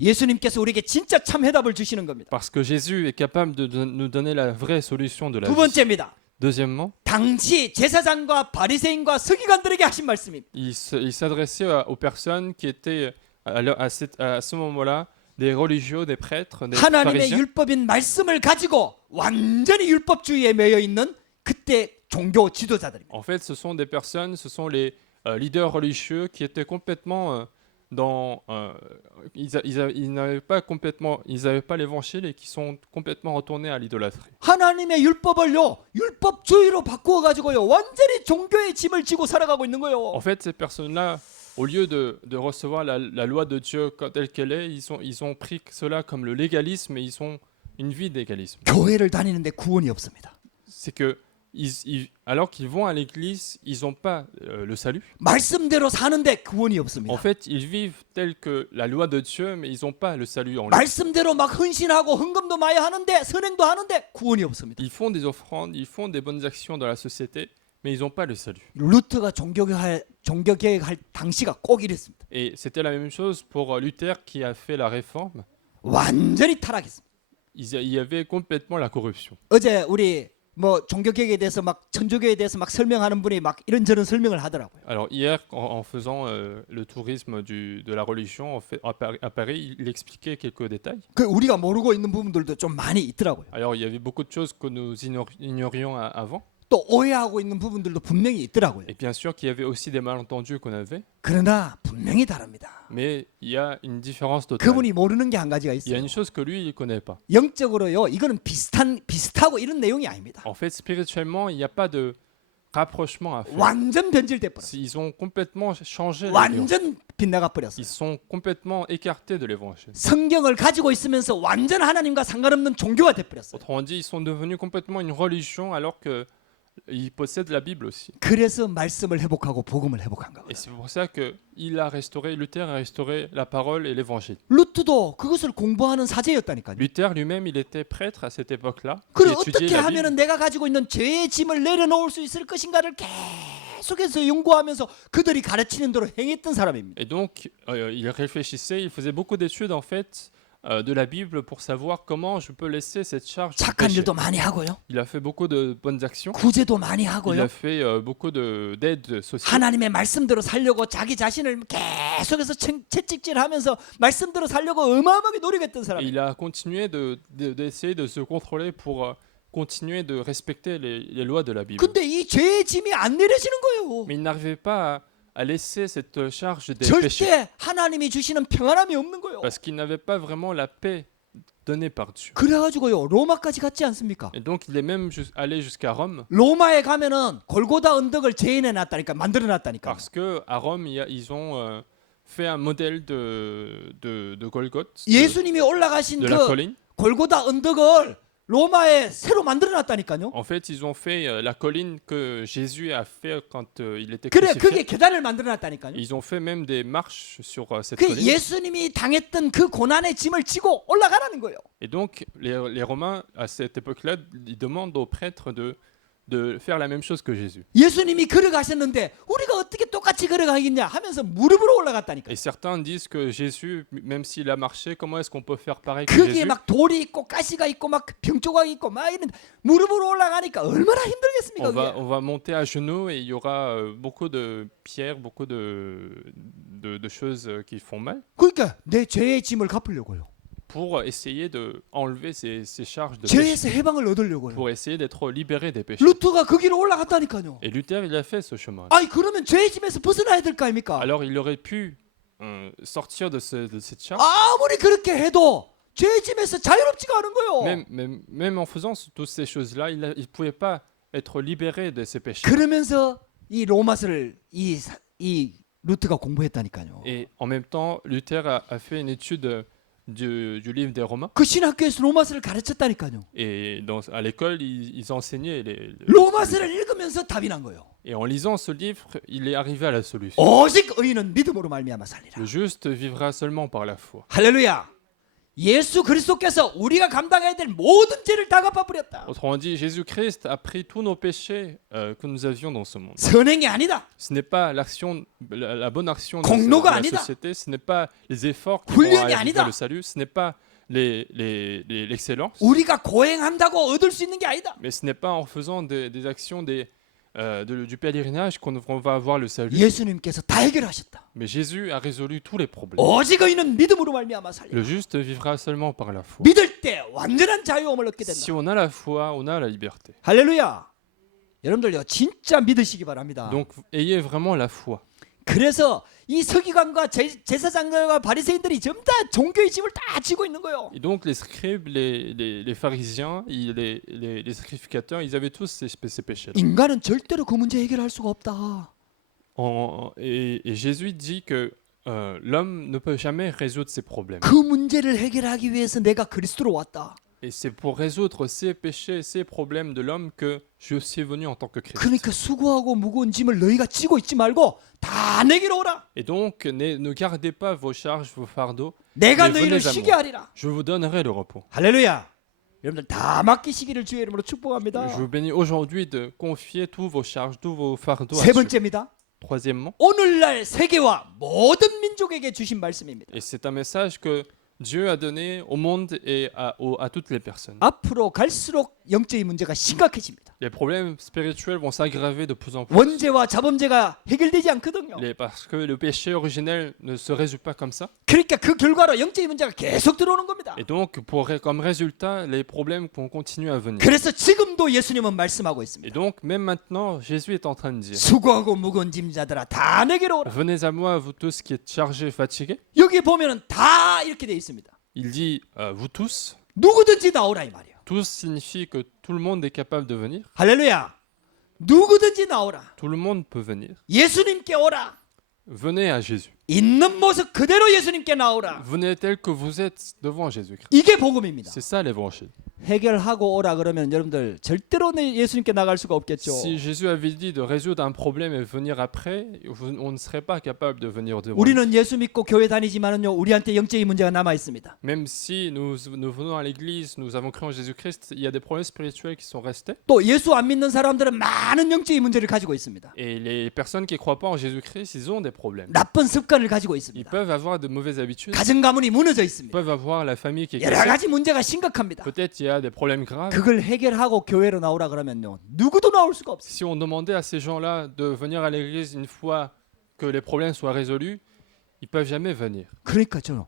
예수님께서 우리에게 진짜 참 해답을 주시는 겁니다. Parce que Jésus est capable de nous donner la vraie solution de la 두 vie. 번째입니다. Deuxièmement, 당시 제사장과 바리새인과 서기관들에게 하신 말씀입니다. il s'adressait aux personnes qui étaient à ce moment-là des religieux, des prêtres, des 하나님의 pharisiens. 율법인 말씀을 가지고 완전히 율법주의에 매여 있는 그때 종교 지도자들입니다. En fait, ce sont des personnes, ce sont les leaders religieux qui étaient complètement ils n'avaient pas l'évangile et qui sont complètement retournés à l'idolâtrie. 하나님의 율법을요 율법주의로 바꾸어 가지고요 완전히 종교의 짐을 지고 살아가고 있는 거예요. En fait, ces personnes-là, au lieu de recevoir la loi de Dieu telle qu'elle est, ils ont pris cela comme le légalisme et ils ont une vie d'égalisme. 교회를 다니는데 구원이 없습니다. C'est que alors qu'ils vont à l'église, ils n'ont pas le salut. 말씀대로 사는데 구원이 En 없습니다. fait, ils vivent tel que la loi de Dieu, mais ils n'ont pas le salut en lui. 말씀대로 막 헌신하고 헌금도 많이 하는데 선행도 하는데 구원이 없습니다. Ils font des offrandes, ils font des bonnes actions dans la société, mais ils n'ont pas le salut. 루터가 종교개혁할 당시가 꼭 이랬습니다. Et c'était la même chose pour Luther qui a fait la réforme. 완전히 타락했습니다. Il y avait complètement la corruption. 어제 우리 뭐 종교개혁에 대해서 막 천주교에 대해서 막 설명하는 분이 막 이런저런 설명을 하더라고요. Alors hier, en faisant le tourisme de la religion à Paris, il expliquait quelques détails. 그 우리가 모르고 있는 부분들도 좀 많이 있더라고요. Alors il y avait beaucoup de choses que nous ignorions avant. 또 오해하고 있는 부분들도 분명히 있더라고요. Et bien sûr qu'il y avait aussi des malentendus qu'on avait. 그러나 분명히 다릅니다. Mais il y a une différence totale. 그분이 모르는 게 한 가지가 Il y a 있어요. une chose que lui, il ne connaît pas. 영적으로요, 이거는 비슷하고 이런 내용이 아닙니다. En fait, spirituellement, il n'y a pas de rapprochement à faire. 완전 변질돼 버렸어요. Ils ont complètement changé la vie. 완전 빗나가 버렸어요. Ils sont complètement écartés de l'évangile. 성경을 가지고 있으면서 완전 하나님과 상관없는 종교가 돼 버렸어요. Autrement dit, ils sont devenus complètement une religion alors qu'ils possèdent la Bible aussi. 그래서 말씀을 회복하고 복음을 회복한 거예요. Et c'est pour ça que Luther a restauré la parole et l'évangile. 루트도 그것을 공부하는 사제였다니까요. Luther lui-même, il était prêtre à cette époque-là. Il 그래 étudiait 어떻게 la Bible. 하면은 내가 가지고 있는 죄의 짐을 내려놓을 수 있을 것인가를 계속해서 연구하면서 그들이 가르치는 대로 행했던 사람입니다. Et donc, il réfléchissait, il faisait beaucoup d'études en fait de la Bible pour savoir comment je peux laisser cette charge. du 착한 péché. 일도 많이 하고요. Il a fait beaucoup de bonnes actions. 구제도 많이 Il 하고요. a fait beaucoup d'aides sociales. 하나님의 말씀대로 살려고 자기 자신을 계속해서 채찍질하면서 말씀대로 살려고 어마어마하게 노력했던 Et 사람이에요. il a continué d'essayer de se contrôler pour continuer de respecter les lois de la Bible. 근데 이 죄의 짐이 안 내려지는 거예요. Mais il n'arrivait pas à laisser cette charge des péchés 절대 하나님이 주시는 평안함이 없는 거예요. parce qu'il n'avait pas vraiment la paix donnée par Dieu. 그래가지고요 로마까지 갔지 않습니까? Et donc il est même allé jusqu'à Rome 로마에 가면은 골고다 언덕을 재현해 놨다니까 만들어 놨다니까. parce que à Rome ils ont fait un modèle de Golgothe, 예수님이 올라가신 de la 그 colline. 골고다 언덕을 로마에 새로 만들어 놨다니까요. En fait, ils ont fait la colline que Jésus a fait quand il était 그래 crucifié. 그게 계단을 만들어 놨다니까요. Ils ont fait même des marches sur cette 그 colline. 예수님이 당했던 그 고난의 짐을 지고 올라가라는 거예요. Et donc, les Romains, à cette époque-là, ils demandent aux prêtres de faire la même chose que Jésus. 예수님이 걸어가셨는데 우리가 어떻게 똑같이 걸어가겠냐 하면서 무릎으로 올라갔다니까. Et certains disent que Jésus, même s'il a marché, comment est-ce qu'on peut faire pareil que 거기에 Jésus? 막 돌이 있고 가시가 있고 막 병조각이 있고 막 이런 무릎으로 올라가니까 얼마나 힘들겠습니까? 그게. On va monter à genoux et il y aura beaucoup de pierres, beaucoup de choses qui font mal 그러니까 내 죄의 짐을 갚으려고요. pour essayer de enlever ces charges de péché, 죄에서 해방을 얻으려고요. pour essayer d'être libéré des péchés. 루터가 그 길을 올라갔다니까요. Et Luther, il a fait ce chemin. 아니 그러면 죄의 짐에서 벗어나야 될 거 아닙니까? Alors il aurait pu sortir de cette charge. 아무리 그렇게 해도 죄의 짐에서 자유롭지가 않은 거예요. Même en faisant toutes ces choses-là, il ne pouvait pas être libéré de ses péchés. 그러면서 이 로마서를 이 루트가 공부했다니까요. Et en même temps, Luther a fait une étude du livre des Romains. 그 신학교에서 로마서를 가르쳤다니까요. Et à l'école, ils enseignaient 로마서를 읽으면서 답이 난 거예요. Et en lisant ce livre, il est arrivé à la solution. 오직 의인은 믿음으로 말미암아 살리라. Le juste vivra seulement par la foi. 할렐루야. 예수 그리스도께서 우리가 감당해야 될 모든 죄를 다 갚아버렸다. Autrement dit, Jésus-Christ a pris tous nos péchés que nous avions dans ce monde. 선행이 아니다. Ce n'est pas la bonne action de 공로가 la 아니다. société, ce n'est pas les efforts qui vont 훈련이 arriver 아니다. le salut, ce n'est pas l'excellence, 우리가 고행한다고 얻을 수 있는 게 아니다. mais ce n'est pas en faisant des actions du pèlerinage qu'on va avoir le salut. 예수님께서 다 해결하셨다. Mais Jésus a résolu tous les problèmes. 오직 의인은 믿음으로 말미암아 살리라. Le juste vivra seulement par la foi. 믿을 때 완전한 자유함을 얻게 Si 된다. on a la foi, on a la liberté. 할렐루야. 여러분들요 진짜 믿으시기 바랍니다. Donc ayez vraiment la foi. 그래서 이 서기관과 제사장들과 바리새인들이 전부 다 종교의 짐을 다 지고 있는 거예요. Et donc les scribes, les pharisiens, les sacrificateurs, ils avaient tous ces péchés. 인간은 절대로 그 문제 해결할 수가 없다. Et Jésus dit que l'homme ne peut jamais résoudre ses problèmes. 그 문제를 해결하기 위해서 내가 그리스도로 왔다. Et c'est pour résoudre ces péchés, ces problèmes de l'homme que je suis venu en tant que Christ. 그러니까 수고하고 무거운 짐을 너희가 지고 있지 말고 다 내게로 오라. Et donc ne gardez pas vos charges, vos fardeaux. 내가 네, 너희를 venez à 쉬게 moi. 하리라. Je vous donnerai le repos. 할렐루야. 여러분들 다 맡기시기를 주의 이름으로 축복합니다. Je vous bénis aujourd'hui de confier tous vos charges, tous vos fardeaux à 세 Dieu. 번째입니다. Troisièmement, 오늘날 세계와 모든 민족에게 주신 말씀입니다. et c'est un message que Dieu a donné au monde et à toutes les personnes. 앞으로 갈수록 영적인 문제가 심각해집니다. Les problèmes spirituels vont s'aggraver de plus en plus. 원죄와 자범죄가 해결되지 않거든요. Parce que le péché originel ne se résout pas comme ça. 그러니까 그 결과로 영적인 문제가 계속 들어오는 겁니다. Et donc, comme résultat, les problèmes vont continuer à venir. 그래서 지금도 예수님은 말씀하고 Et 있습니다. donc, même maintenant, Jésus est en train de dire, 수고하고 무거운 짐자들아 다 내게로 오라. venez à moi, vous tous qui êtes chargés et fatigués. 여기 보면은 다 이렇게 돼 있습니다. Il dit, vous tous. 누구든지 나오라 이 말이에요. Tous signifie que tout le monde est capable de venir. 할렐루야. 누구든지 나오라. Tout le monde peut venir. 예수님께 오라. Venez à Jésus. 있는 모습 그대로 예수님께 나오라. Venez tel que vous êtes devant Jésus-Christ. 이게 복음입니다. C'est ça l'évangile. 해결하고 오라 그러면 여러분들 절대로 예수님께 나갈 수가 없겠죠. Si Jésus avait dit de résoudre un problème et venir après, on ne serait pas capable de venir devant lui. 우리는 예수 믿고 교회 다니지만은요 우리한테 영적인 문제가 남아 있습니다. Même si nous venons à l'église, nous avons cru en Jésus-Christ, il y a des problèmes spirituels qui sont restés. 또 예수 안 믿는 사람들은 많은 영적인 문제를 가지고 있습니다. Et les personnes qui ne croient pas en Jésus-Christ, ils ont des problèmes. 나쁜 습관을 가지고 Ils 있습니다. peuvent avoir de mauvaises habitudes, 가정 가문이 무너져 ils 있습니다. peuvent avoir la famille qui est 여러 cassée. 가지 문제가 심각합니다. Peut-être il y a des problèmes graves. 그걸 해결하고 교회로 나오라 그러면요 누구도 나올 수가 없어요. Si on demandait à ces gens-là de venir à l'église une fois que les problèmes soient résolus, ils peuvent jamais venir. 그러니까 저는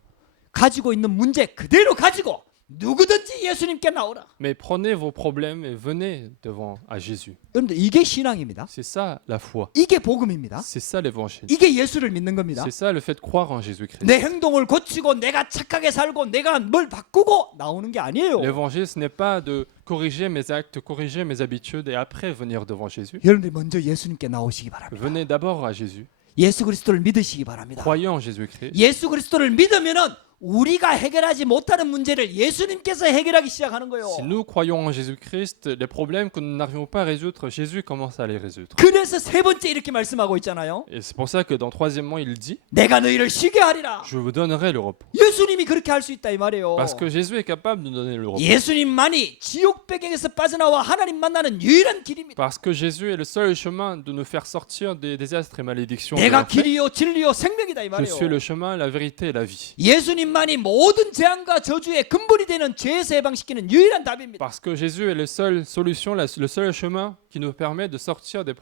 가지고 있는 문제 그대로 가지고 누구든지 예수님께 나오라. Mais prenez vos problèmes et venez devant à Jésus. 여러분들 이게 신앙입니다. C'est ça la foi. 이게 복음입니다. C'est ça l'évangile. 이게 예수를 믿는 겁니다. C'est ça le fait de croire en Jésus-Christ. 내 행동을 고치고 내가 착하게 살고 내가 뭘 바꾸고 나오는 게 아니에요. L'évangile, ce n'est pas de corriger mes actes, corriger mes habitudes et après venir devant Jésus. 여러분들 먼저 예수님께 나오시기 바랍니다. Venez d'abord à Jésus. 예수 그리스도를 믿으시기 바랍니다. Croyez en Jésus-Christ. 예수 그리스도를 믿으면은 우리가 해결하지 못하는 문제를 예수님께서 해결하기 시작하는 거예요. Si nous croyons en Jésus-Christ, les problèmes que nous n'arrivons pas à résoudre, Jésus commence à les résoudre. 그래서 세 번째 이렇게 말씀하고 있잖아요. Et c'est pour ça que dans troisièmement, il dit, 내가 너희를 쉬게 하리라. je vous donnerai le repos. 예수님이 그렇게 할 수 있다 이 말이에요. Parce que Jésus est capable de nous donner le repos. 예수님만이 지옥 배경에서 빠져나와 하나님 만나는 유일한 길입니다. Parce que Jésus est le seul chemin de nous faire sortir des désastres et malédictions. de 내가 l'enfer. 길이요 진리요 생명이다 이 Je suis 말이에요. le chemin, la vérité et la vie. 예수님만이 모든 재앙과 저주의 근본이 되는 죄에서 해방시키는 유일한 답입니다. Parce que Jésus est la seule solution, le seul chemin qui nous permet de sortir des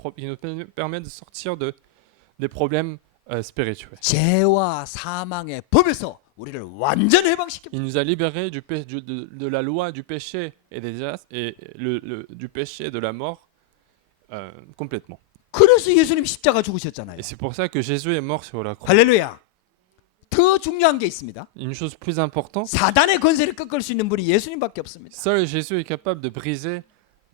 problèmes spirituels. 죄와 사망의 법에서 우리를 완전 해방시킵니다. Il nous a libérés de la loi du péché et du péché et de la mort complètement. 그래서 예수님 십자가 죽으셨잖아요. Et c'est pour ça que Jésus est mort sur la croix. 할렐루야. 더 중요한 게 있습니다. Une chose plus importante, 사단의 권세를 꺾을 수 있는 분이 예수님밖에 없습니다. seul Jésus est capable de briser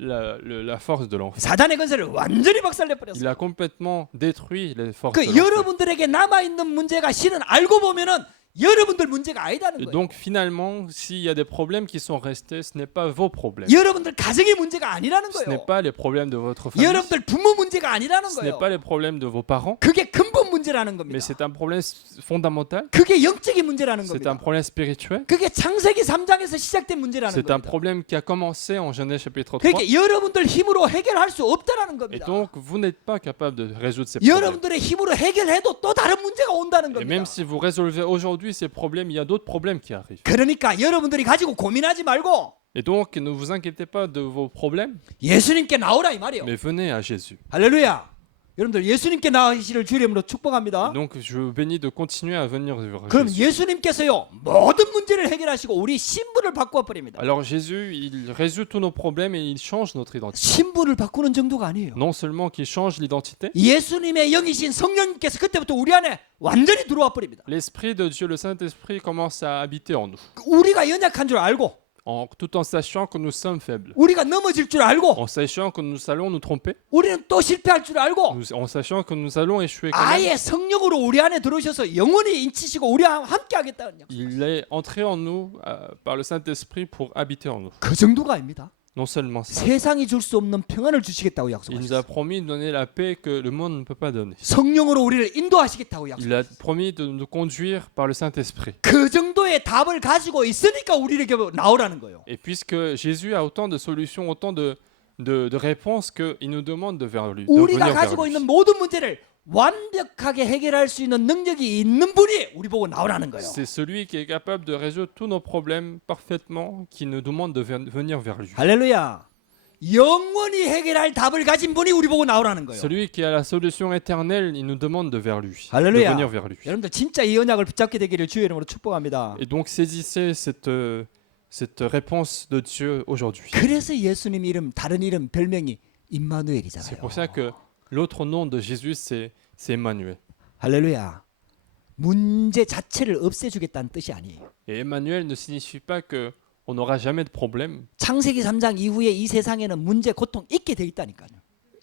la force de l'enfer. 사단의 권세를 완전히 박살내 Il 버렸어요. a complètement détruit les forces 그 de l'enfer. 여러분들에게 남아 있는 문제가 실은 알고 보면은 여러분들 문제가 아니다는 Et 거예요. donc finalement, s'il y a des problèmes qui sont restés, ce n'est pas vos problèmes. 여러분들 가정의 문제가 아니라는 Ce n'est 거예요. pas les problèmes de votre famille. 여러분들 부모 문제가 아니라는 Ce n'est 거예요. pas les problèmes de vos parents. 그게 근본 문제라는 겁니다. Mais c'est un problème fondamental. 그게 영적인 문제라는 C'est un 겁니다. problème spirituel. 그게 창세기 3장에서 시작된 문제라는 C'est un 겁니다. problème qui a commencé en Genèse chapitre 3. 그러니까 여러분들 힘으로 해결할 수 없다라는 Et 겁니다. donc, vous n'êtes pas capable de résoudre ces problèmes. 여러분들의 힘으로 해결해도 또 다른 문제가 온다는 Et même 겁니다. si vous résolvez aujourd'hui ces problèmes, il y a d'autres problèmes qui arrivent. 그러니까 여러분들이 가지고 고민하지 말고 Et donc, ne vous inquiétez pas de vos problèmes, 예수님께 나오라 이 말이에요. mais venez à Jésus. 할렐루야. 여러분들 예수님께 나으시를 주의 이름으로 축복합니다. Et donc, je vous bénis de continuer à venir vers 그럼 Jésus. 예수님께서요 모든 문제를 해결하시고 우리 신분을 바꿔 버립니다. Alors, Jésus, il résout tous nos problèmes et il change notre identité. 신분을 바꾸는 정도가 아니에요. Non seulement qu'il change l'identité, 예수님의 영이신 성령님께서 그때부터 우리 안에 완전히 들어와 버립니다. l'Esprit de Dieu, le Saint-Esprit, commence à habiter en nous, 우리가 연약한 줄 알고 tout en sachant que nous sommes faibles, 우리가 넘어질 줄 알고 en sachant que nous allons nous tromper, 우리는 또 실패할 줄 알고 en sachant que nous allons échouer quand même. 아예 성령으로 우리 안에 들어오셔서 영원히 인치시고 우리와 함께 하겠다는 약속. Il est entré en nous par le Saint-Esprit pour habiter en nous. 그 정도가 아닙니다. Non seulement ça, 세상이 줄 수 없는 평안을 주시겠다고 il nous a 약속하셨어요. promis de donner la paix que le monde ne peut pas donner. 성령으로 우리를 인도하시겠다고 Il 약속하셨어요. a promis de nous conduire par le Saint-Esprit. 그 정도의 답을 가지고 있으니까 우리에게 나오라는 거예요. Et puisque Jésus a autant de solutions, autant de réponses, qu'il nous demande de, vers lui, de 우리가 venir vers 가지고 lui. 있는 모든 문제를 완벽하게 해결할 수 있는 능력이 있는 분이 우리 보고 나오라는 거예요. C'est celui qui est capable de résoudre tous nos problèmes parfaitement, qui nous demande de venir vers lui. 할렐루야. 영원히 해결할 답을 가진 분이 우리 보고 나오라는 거예요. Celui qui a la solution éternelle, il nous demande de vers lui, de 할렐루야. venir vers lui. 여러분들 진짜 이 언약을 붙잡게 되기를 주의 이름으로 축복합니다. Et donc saisissez cette réponse de Dieu aujourd'hui. 그래서 예수님 이름 다른 이름 별명이 C'est 임마누엘이잖아요. pour ça que l'autre nom de Jésus, c'est Emmanuel. 할렐루야. 문제 자체를 없애주겠다는 뜻이 아니에요. Et Emmanuel ne signifie pas que on n'aura jamais de problème. 창세기 3장 이후에 이 세상에는 문제 고통 있게 돼 있다니까요.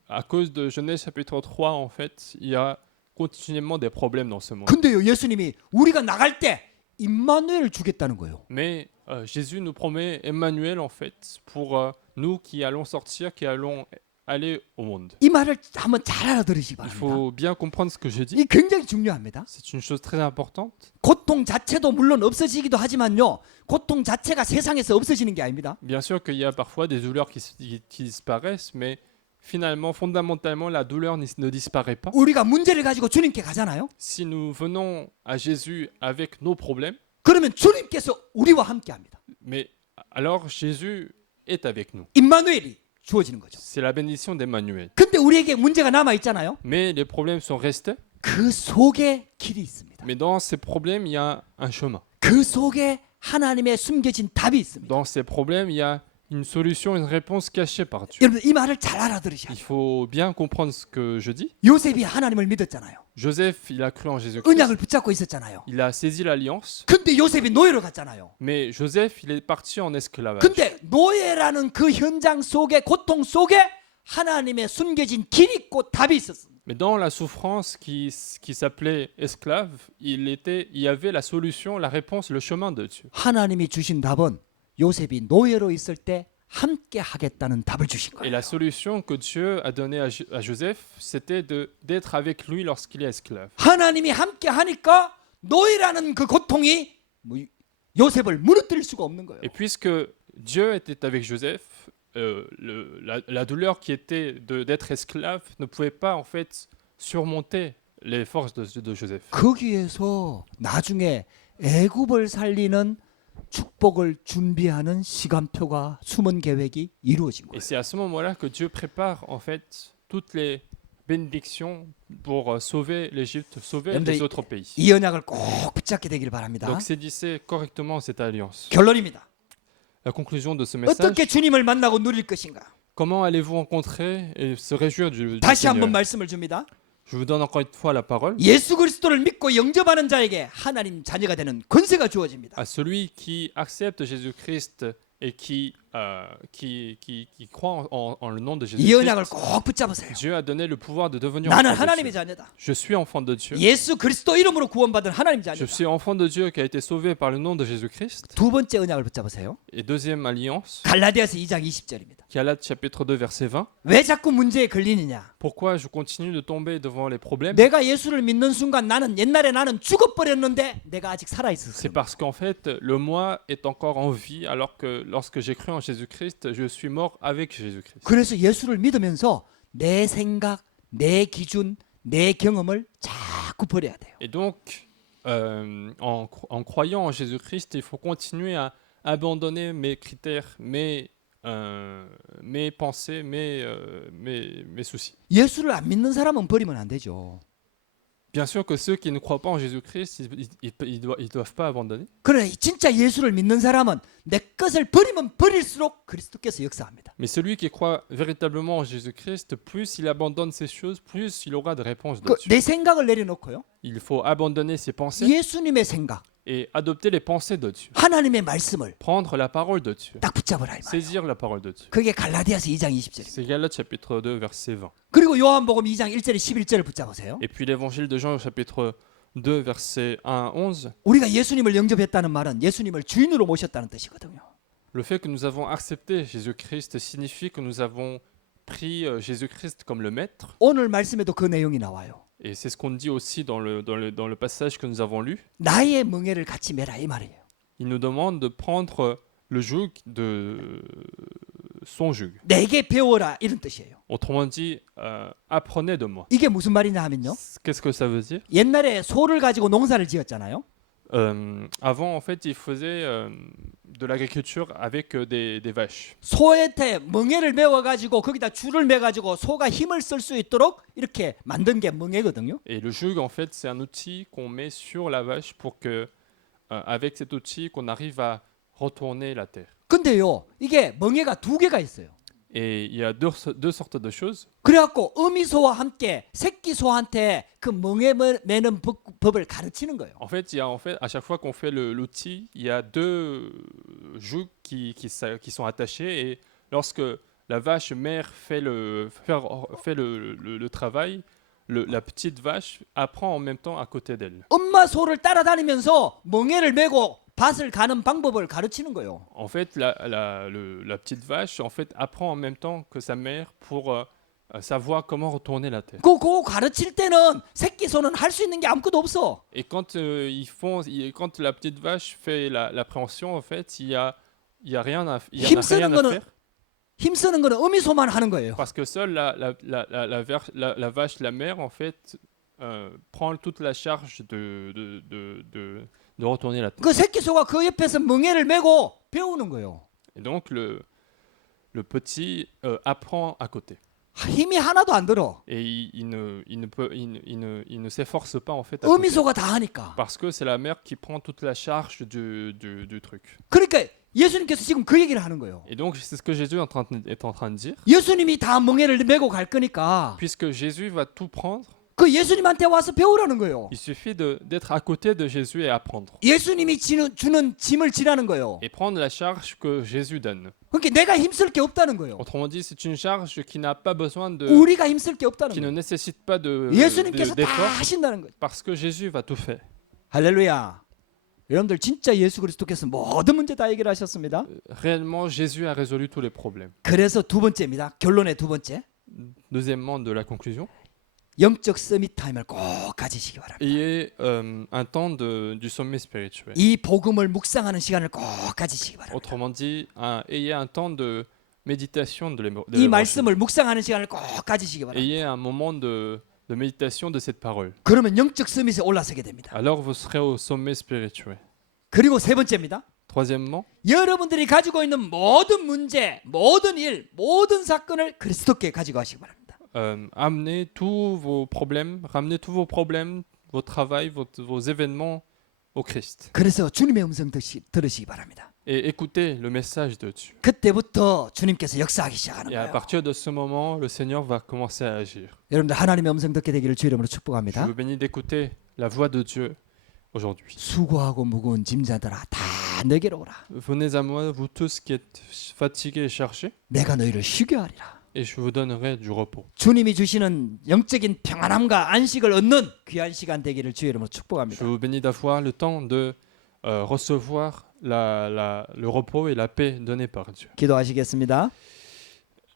À cause de Genèse chapitre 3, en fait, il y a continuellement des problèmes dans ce monde. 근데요 예수님이 우리가 나갈 때 임마누엘 주겠다는 거예요. Mais Jésus nous promet Emmanuel, en fait, pour nous qui allons sortir, qui allons aller au monde. 이 말을 한번 잘 알아들으시기 Il 바랍니다. faut bien comprendre ce que je dis. 이 굉장히 중요합니다. C'est une chose très importante. 고통 자체도 물론 없어지기도 하지만요. 고통 자체가 세상에서 없어지는 게 아닙니다. Bien sûr qu'il y a parfois des douleurs qui disparaissent, mais finalement, fondamentalement, la douleur ne disparaît pas. 우리가 문제를 가지고 주님께 가잖아요. Si nous venons à Jésus avec nos problèmes, 그러면 주님께서 우리와 함께 합니다. mais alors Jésus est avec nous. 임마누엘이 주어지는 거죠. C'est la bénédiction d'Emmanuel. 근데 우리에게 문제가 남아 있잖아요. Mais les problèmes sont restés. 그 속에 길이 있습니다. Mais dans ces problèmes, il y a un chemin. 그 속에 하나님의 숨겨진 답이 있습니다. Dans ces problèmes, il y a une solution, une réponse cachée par Dieu. 여러분 이 말을 잘 알아들으셔야 Il 돼요. faut bien comprendre ce que je dis. 요셉이 하나님을 믿었잖아요. Joseph, il a cru en Jésus-Christ. 언약을 붙잡고 있었잖아요. Il a saisi l'alliance. 근데 요셉이 노예로 갔잖아요. Mais Joseph, il est parti en esclavage. 근데 노예라는 그 현장 속에 고통 속에 하나님의 숨겨진 길이 있고 답이 있었습니다. Mais dans la souffrance qui s'appelait esclave, il y avait la solution, la réponse, le chemin de Dieu. 하나님이 주신 답은 요셉이 노예로 있을 때 함께 하겠다는 답을 주신 Et 거예요. la solution que Dieu a donnée à Joseph, c'était d'être avec lui lorsqu'il est esclave. 하나님이 함께 하니까 노예라는 그 고통이 요셉을 무너뜨릴 수가 없는 거예요. Et puisque Dieu était avec Joseph, la douleur qui était d'être esclave ne pouvait pas en fait surmonter les forces de Joseph. 거기에서 나중에 애굽을 살리는 축복을 준비하는 시간표가 숨은 계획이 이루어진 Et 거예요. c'est à ce moment-là que Dieu prépare en fait toutes les bénédictions pour sauver l'Égypte, sauver 여러분들, les autres pays. 이 언약을 꼭 붙잡게 되기를 바랍니다. Donc saisissez correctement cette alliance. 결론입니다. La conclusion de ce message, 어떻게 주님을 만나고 누릴 것인가? comment allez-vous rencontrer et se réjouir du 다시 한번 Seigneur? 말씀을 줍니다. Je vous donne encore une fois la parole. 예수 그리스도를 믿고 영접하는 자에게 하나님 자녀가 되는 권세가 주어집니다. À celui qui accepte Jésus-Christ et qui qui croient en le nom de 이 언약을 Jésus-Christ, 꼭 붙잡으세요. Dieu a donné le pouvoir de devenir 나는 enfant de 하나님의 Dieu. 자녀다. Je suis enfant de Dieu. 예수 그리스도 이름으로 구원받은 하나님 Je 자녀다. suis enfant de Dieu qui a été sauvé par le nom de Jésus-Christ. 두 번째 언약을 붙잡으세요. Et deuxième alliance, 갈라디아서 2장 20절입니다. Galates chapitre 2 verset 20. 왜 자꾸 문제에 걸리느냐? Pourquoi je continue de tomber devant les problèmes? 내가 예수를 믿는 순간 옛날에 나는 죽어버렸는데 내가 아직 살아 있었어요. C'est parce qu'en fait, le moi est encore en vie, alors que lorsque j'ai cru en Jésus-Christ, je suis mort avec Jésus-Christ. 그래서 예수를 믿으면서 내 생각, 내 기준, 내 경험을 자꾸 버려야 돼요. Et donc, en croyant en Jésus-Christ, il faut continuer à abandonner mes critères, mes pensées, mes soucis. 예수를 안 믿는 사람은 버리면 안 되죠. Bien sûr que ceux qui ne croient pas en Jésus-Christ, ils doivent pas abandonner. 그러나 진짜 예수를 믿는 사람은 내 것을 버리면 버릴수록 그리스도께서 역사합니다. Mais celui qui croit véritablement en Jésus-Christ, plus il abandonne ces choses, plus il aura de réponses 그 dessus. 내 생각을 내려놓고요. Il faut abandonner ses pensées 예수님의 생각, et adopter les pensées de Dieu. 하나님의 말씀을 Prendre la parole de Dieu. 딱 붙잡으라 이 말이에요. Saisir la parole de Dieu. 그게 갈라디아서 2장 20절입니다. C'est Galates chapitre 2 verset 20. 그리고 요한복음 2장 1절에 11절을 붙잡으세요. Et puis l'évangile de Jean au chapitre 2 verset 1 à 11. 우리가 예수님을 영접했다는 말은 예수님을 주인으로 모셨다는 뜻이거든요. Le fait que nous avons accepté Jésus-Christ signifie que nous avons pris Jésus-Christ comme le maître. 오늘 말씀에도 그 내용이 나와요. Et c'est ce qu'on dit aussi dans le passage que nous avons lu. 나의 멍에를 같이 매라 이 말이에요. Il nous demande de prendre le joug de son joug. 내게 배워라 이런 뜻이에요. Autrement dit, apprenez de moi. 이게 무슨 말이냐 하면요. Qu'est-ce que ça veut dire? 옛날에 소를 가지고 농사를 지었잖아요. Avant, en fait, ils faisaient de l'agriculture avec des vaches. 소한테 멍에를 메워가지고 거기다 줄을 매가지고 소가 힘을 쓸 수 있도록 이렇게 만든 게 멍에거든요. Et le joug, en fait, c'est un outil qu'on met sur la vache pour que, avec cet outil, qu'on arrive à retourner la terre. 근데요, 이게 멍에가 두 개가 있어요. Et il y a deux sortes de choses. 그래갖고 어미소와 함께 새끼 소한테 그 멍에 매는 법을 가르치는 거예요. En fait, à chaque fois qu'on fait l'outil, il y a deux jougs qui sont attachés. Et lorsque la vache mère fait le travail, la petite vache apprend en même temps à côté d'elle. 엄마 소를 따라다니면서 멍에를 메고 밭을 가는 방법을 가르치는 거예요. En fait, la petite vache en fait, apprend en même temps que sa mère pour savoir comment retourner la terre. 그거 가르칠 때는 새끼 소는 할 수 있는 게 아무것도 없어. Et quand, quand la petite vache fait l'appréhension, en fait, il y a rien à faire. 힘쓰는 거는 어미소만 하는 거예요. Parce que seule la vache, la mère, en fait, prend toute la charge de retourner la terre. 그 새끼 소가 그 옆에서 멍에를 메고 배우는 거예요. Et donc, le petit apprend à côté. 힘이 하나도 안 들어. Et il ne s'efforce pas, en fait, à côté. 어미소가 다 하니까. Parce que c'est la mère qui prend toute la charge du truc. 그러니까 예수님께서 지금 그 얘기를 하는 거예요. Et donc, c'est ce que Jésus est en train de dire. 예수님이 다 멍에를 메고 갈 거니까 Puisque Jésus va tout prendre, 그 예수님한테 와서 배우라는 거예요. il suffit d'être à côté de Jésus et apprendre. 예수님이 주는 짐을 지라는 거예요. Et prendre la charge que Jésus donne. 그러니까 내가 힘쓸 게 없다는 거예요. Autrement dit, c'est une charge qui n'a pas besoin 우리가 힘쓸 게 없다는 qui ne 거예요. nécessite pas 예수님께서 다 d'effort, 하신다는 거예요. parce que Jésus va tout faire. 할렐루야. 여러분들 진짜 예수 그리스도께서 모든 문제 다 해결하셨습니다. Réellement, Jésus a résolu tous les problèmes. 그래서 두 번째입니다. 결론의 두 번째. Deuxièmement, de la conclusion, 영적 서밋 타임을 꼭 가지시기 바랍니다. ayez un temps du sommet spirituel. 이 복음을 묵상하는 시간을 꼭 가지시기 바랍니다. Autrement dit, ayez un temps de méditation de 이 l'évangile. 말씀을 묵상하는 시간을 꼭 가지시기 바랍니다. Ayez un moment de méditation de cette parole. 그러면 영적 서밋에 올라서게 됩니다. Alors vous serez au sommet spirituel. 그리고 세 번째입니다. Troisièmement, 여러분들이 가지고 있는 모든 문제, 모든 일, 모든 사건을 그리스도께 가지고 가시기 바랍니다. ramenez tous vos problèmes, vos travail, vos événements au Christ. 그래서 주님의 음성 들으시기 바랍니다. Et écoutez le message de Dieu. 그때부터 주님께서 역사하기 시작하는 Et à 거예요. partir de ce moment, le Seigneur va commencer à agir. 여러분들 하나님의 음성 듣게 되기를 주 이름으로 Je 축복합니다. vous bénis d'écouter la voix de Dieu aujourd'hui. 수고하고 무거운 짐자들아 다 다 내게로 오라. Venez à moi, vous tous qui êtes fatigués et chargés, 내가 너희를 쉬게 하리라. et je vous donnerai du repos. 주님이 주시는 영적인 평안함과 안식을 얻는 귀한 시간 되기를 주의 이름으로 Je 축복합니다. vous bénis d'avoir le temps de recevoir le repos et la paix donnés par Dieu. 기도하시겠습니다.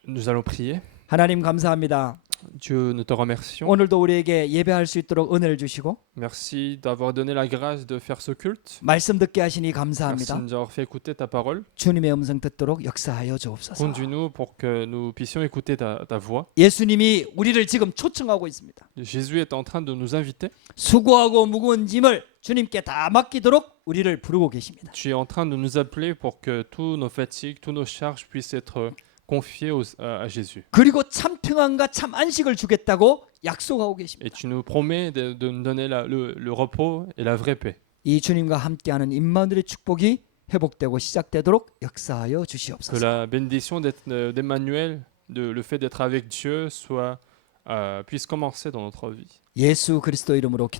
Nous allons prier. 하나님 감사합니다. Dieu, nous te remercions. 오늘도 우리에게 예배할 수 있도록 은혜를 주시고 Merci d'avoir donné la grâce de faire ce culte. 말씀 듣게 하시니 Merci 감사합니다. de nous avoir fait écouter ta parole. 주님의 음성 듣도록 역사하여 주옵소서. Conduis-nous pour que nous puissions écouter ta voix. 예수님이 우리를 지금 초청하고 있습니다. Jésus est en train de nous inviter. 수고하고 무거운 짐을 주님께 다 맡기도록 우리를 부르고 계십니다. Tu es en train de nous appeler pour que tous nos fatigues, tous nos charges puissent être confiées à Jésus. 그리고 참 평안과 참 안식을 주겠다고 약속하고 Et 계십니다. tu nous promets de nous donner le repos et la vraie paix. 이 주님과 함께하는 임마누엘의 축복이 회복되고 시작되도록 역사하여 Que 주시옵소서. la bénédiction d'Emmanuel, le fait d'être avec Dieu, puisse commencer dans notre vie. 예수 그리스도 이름으로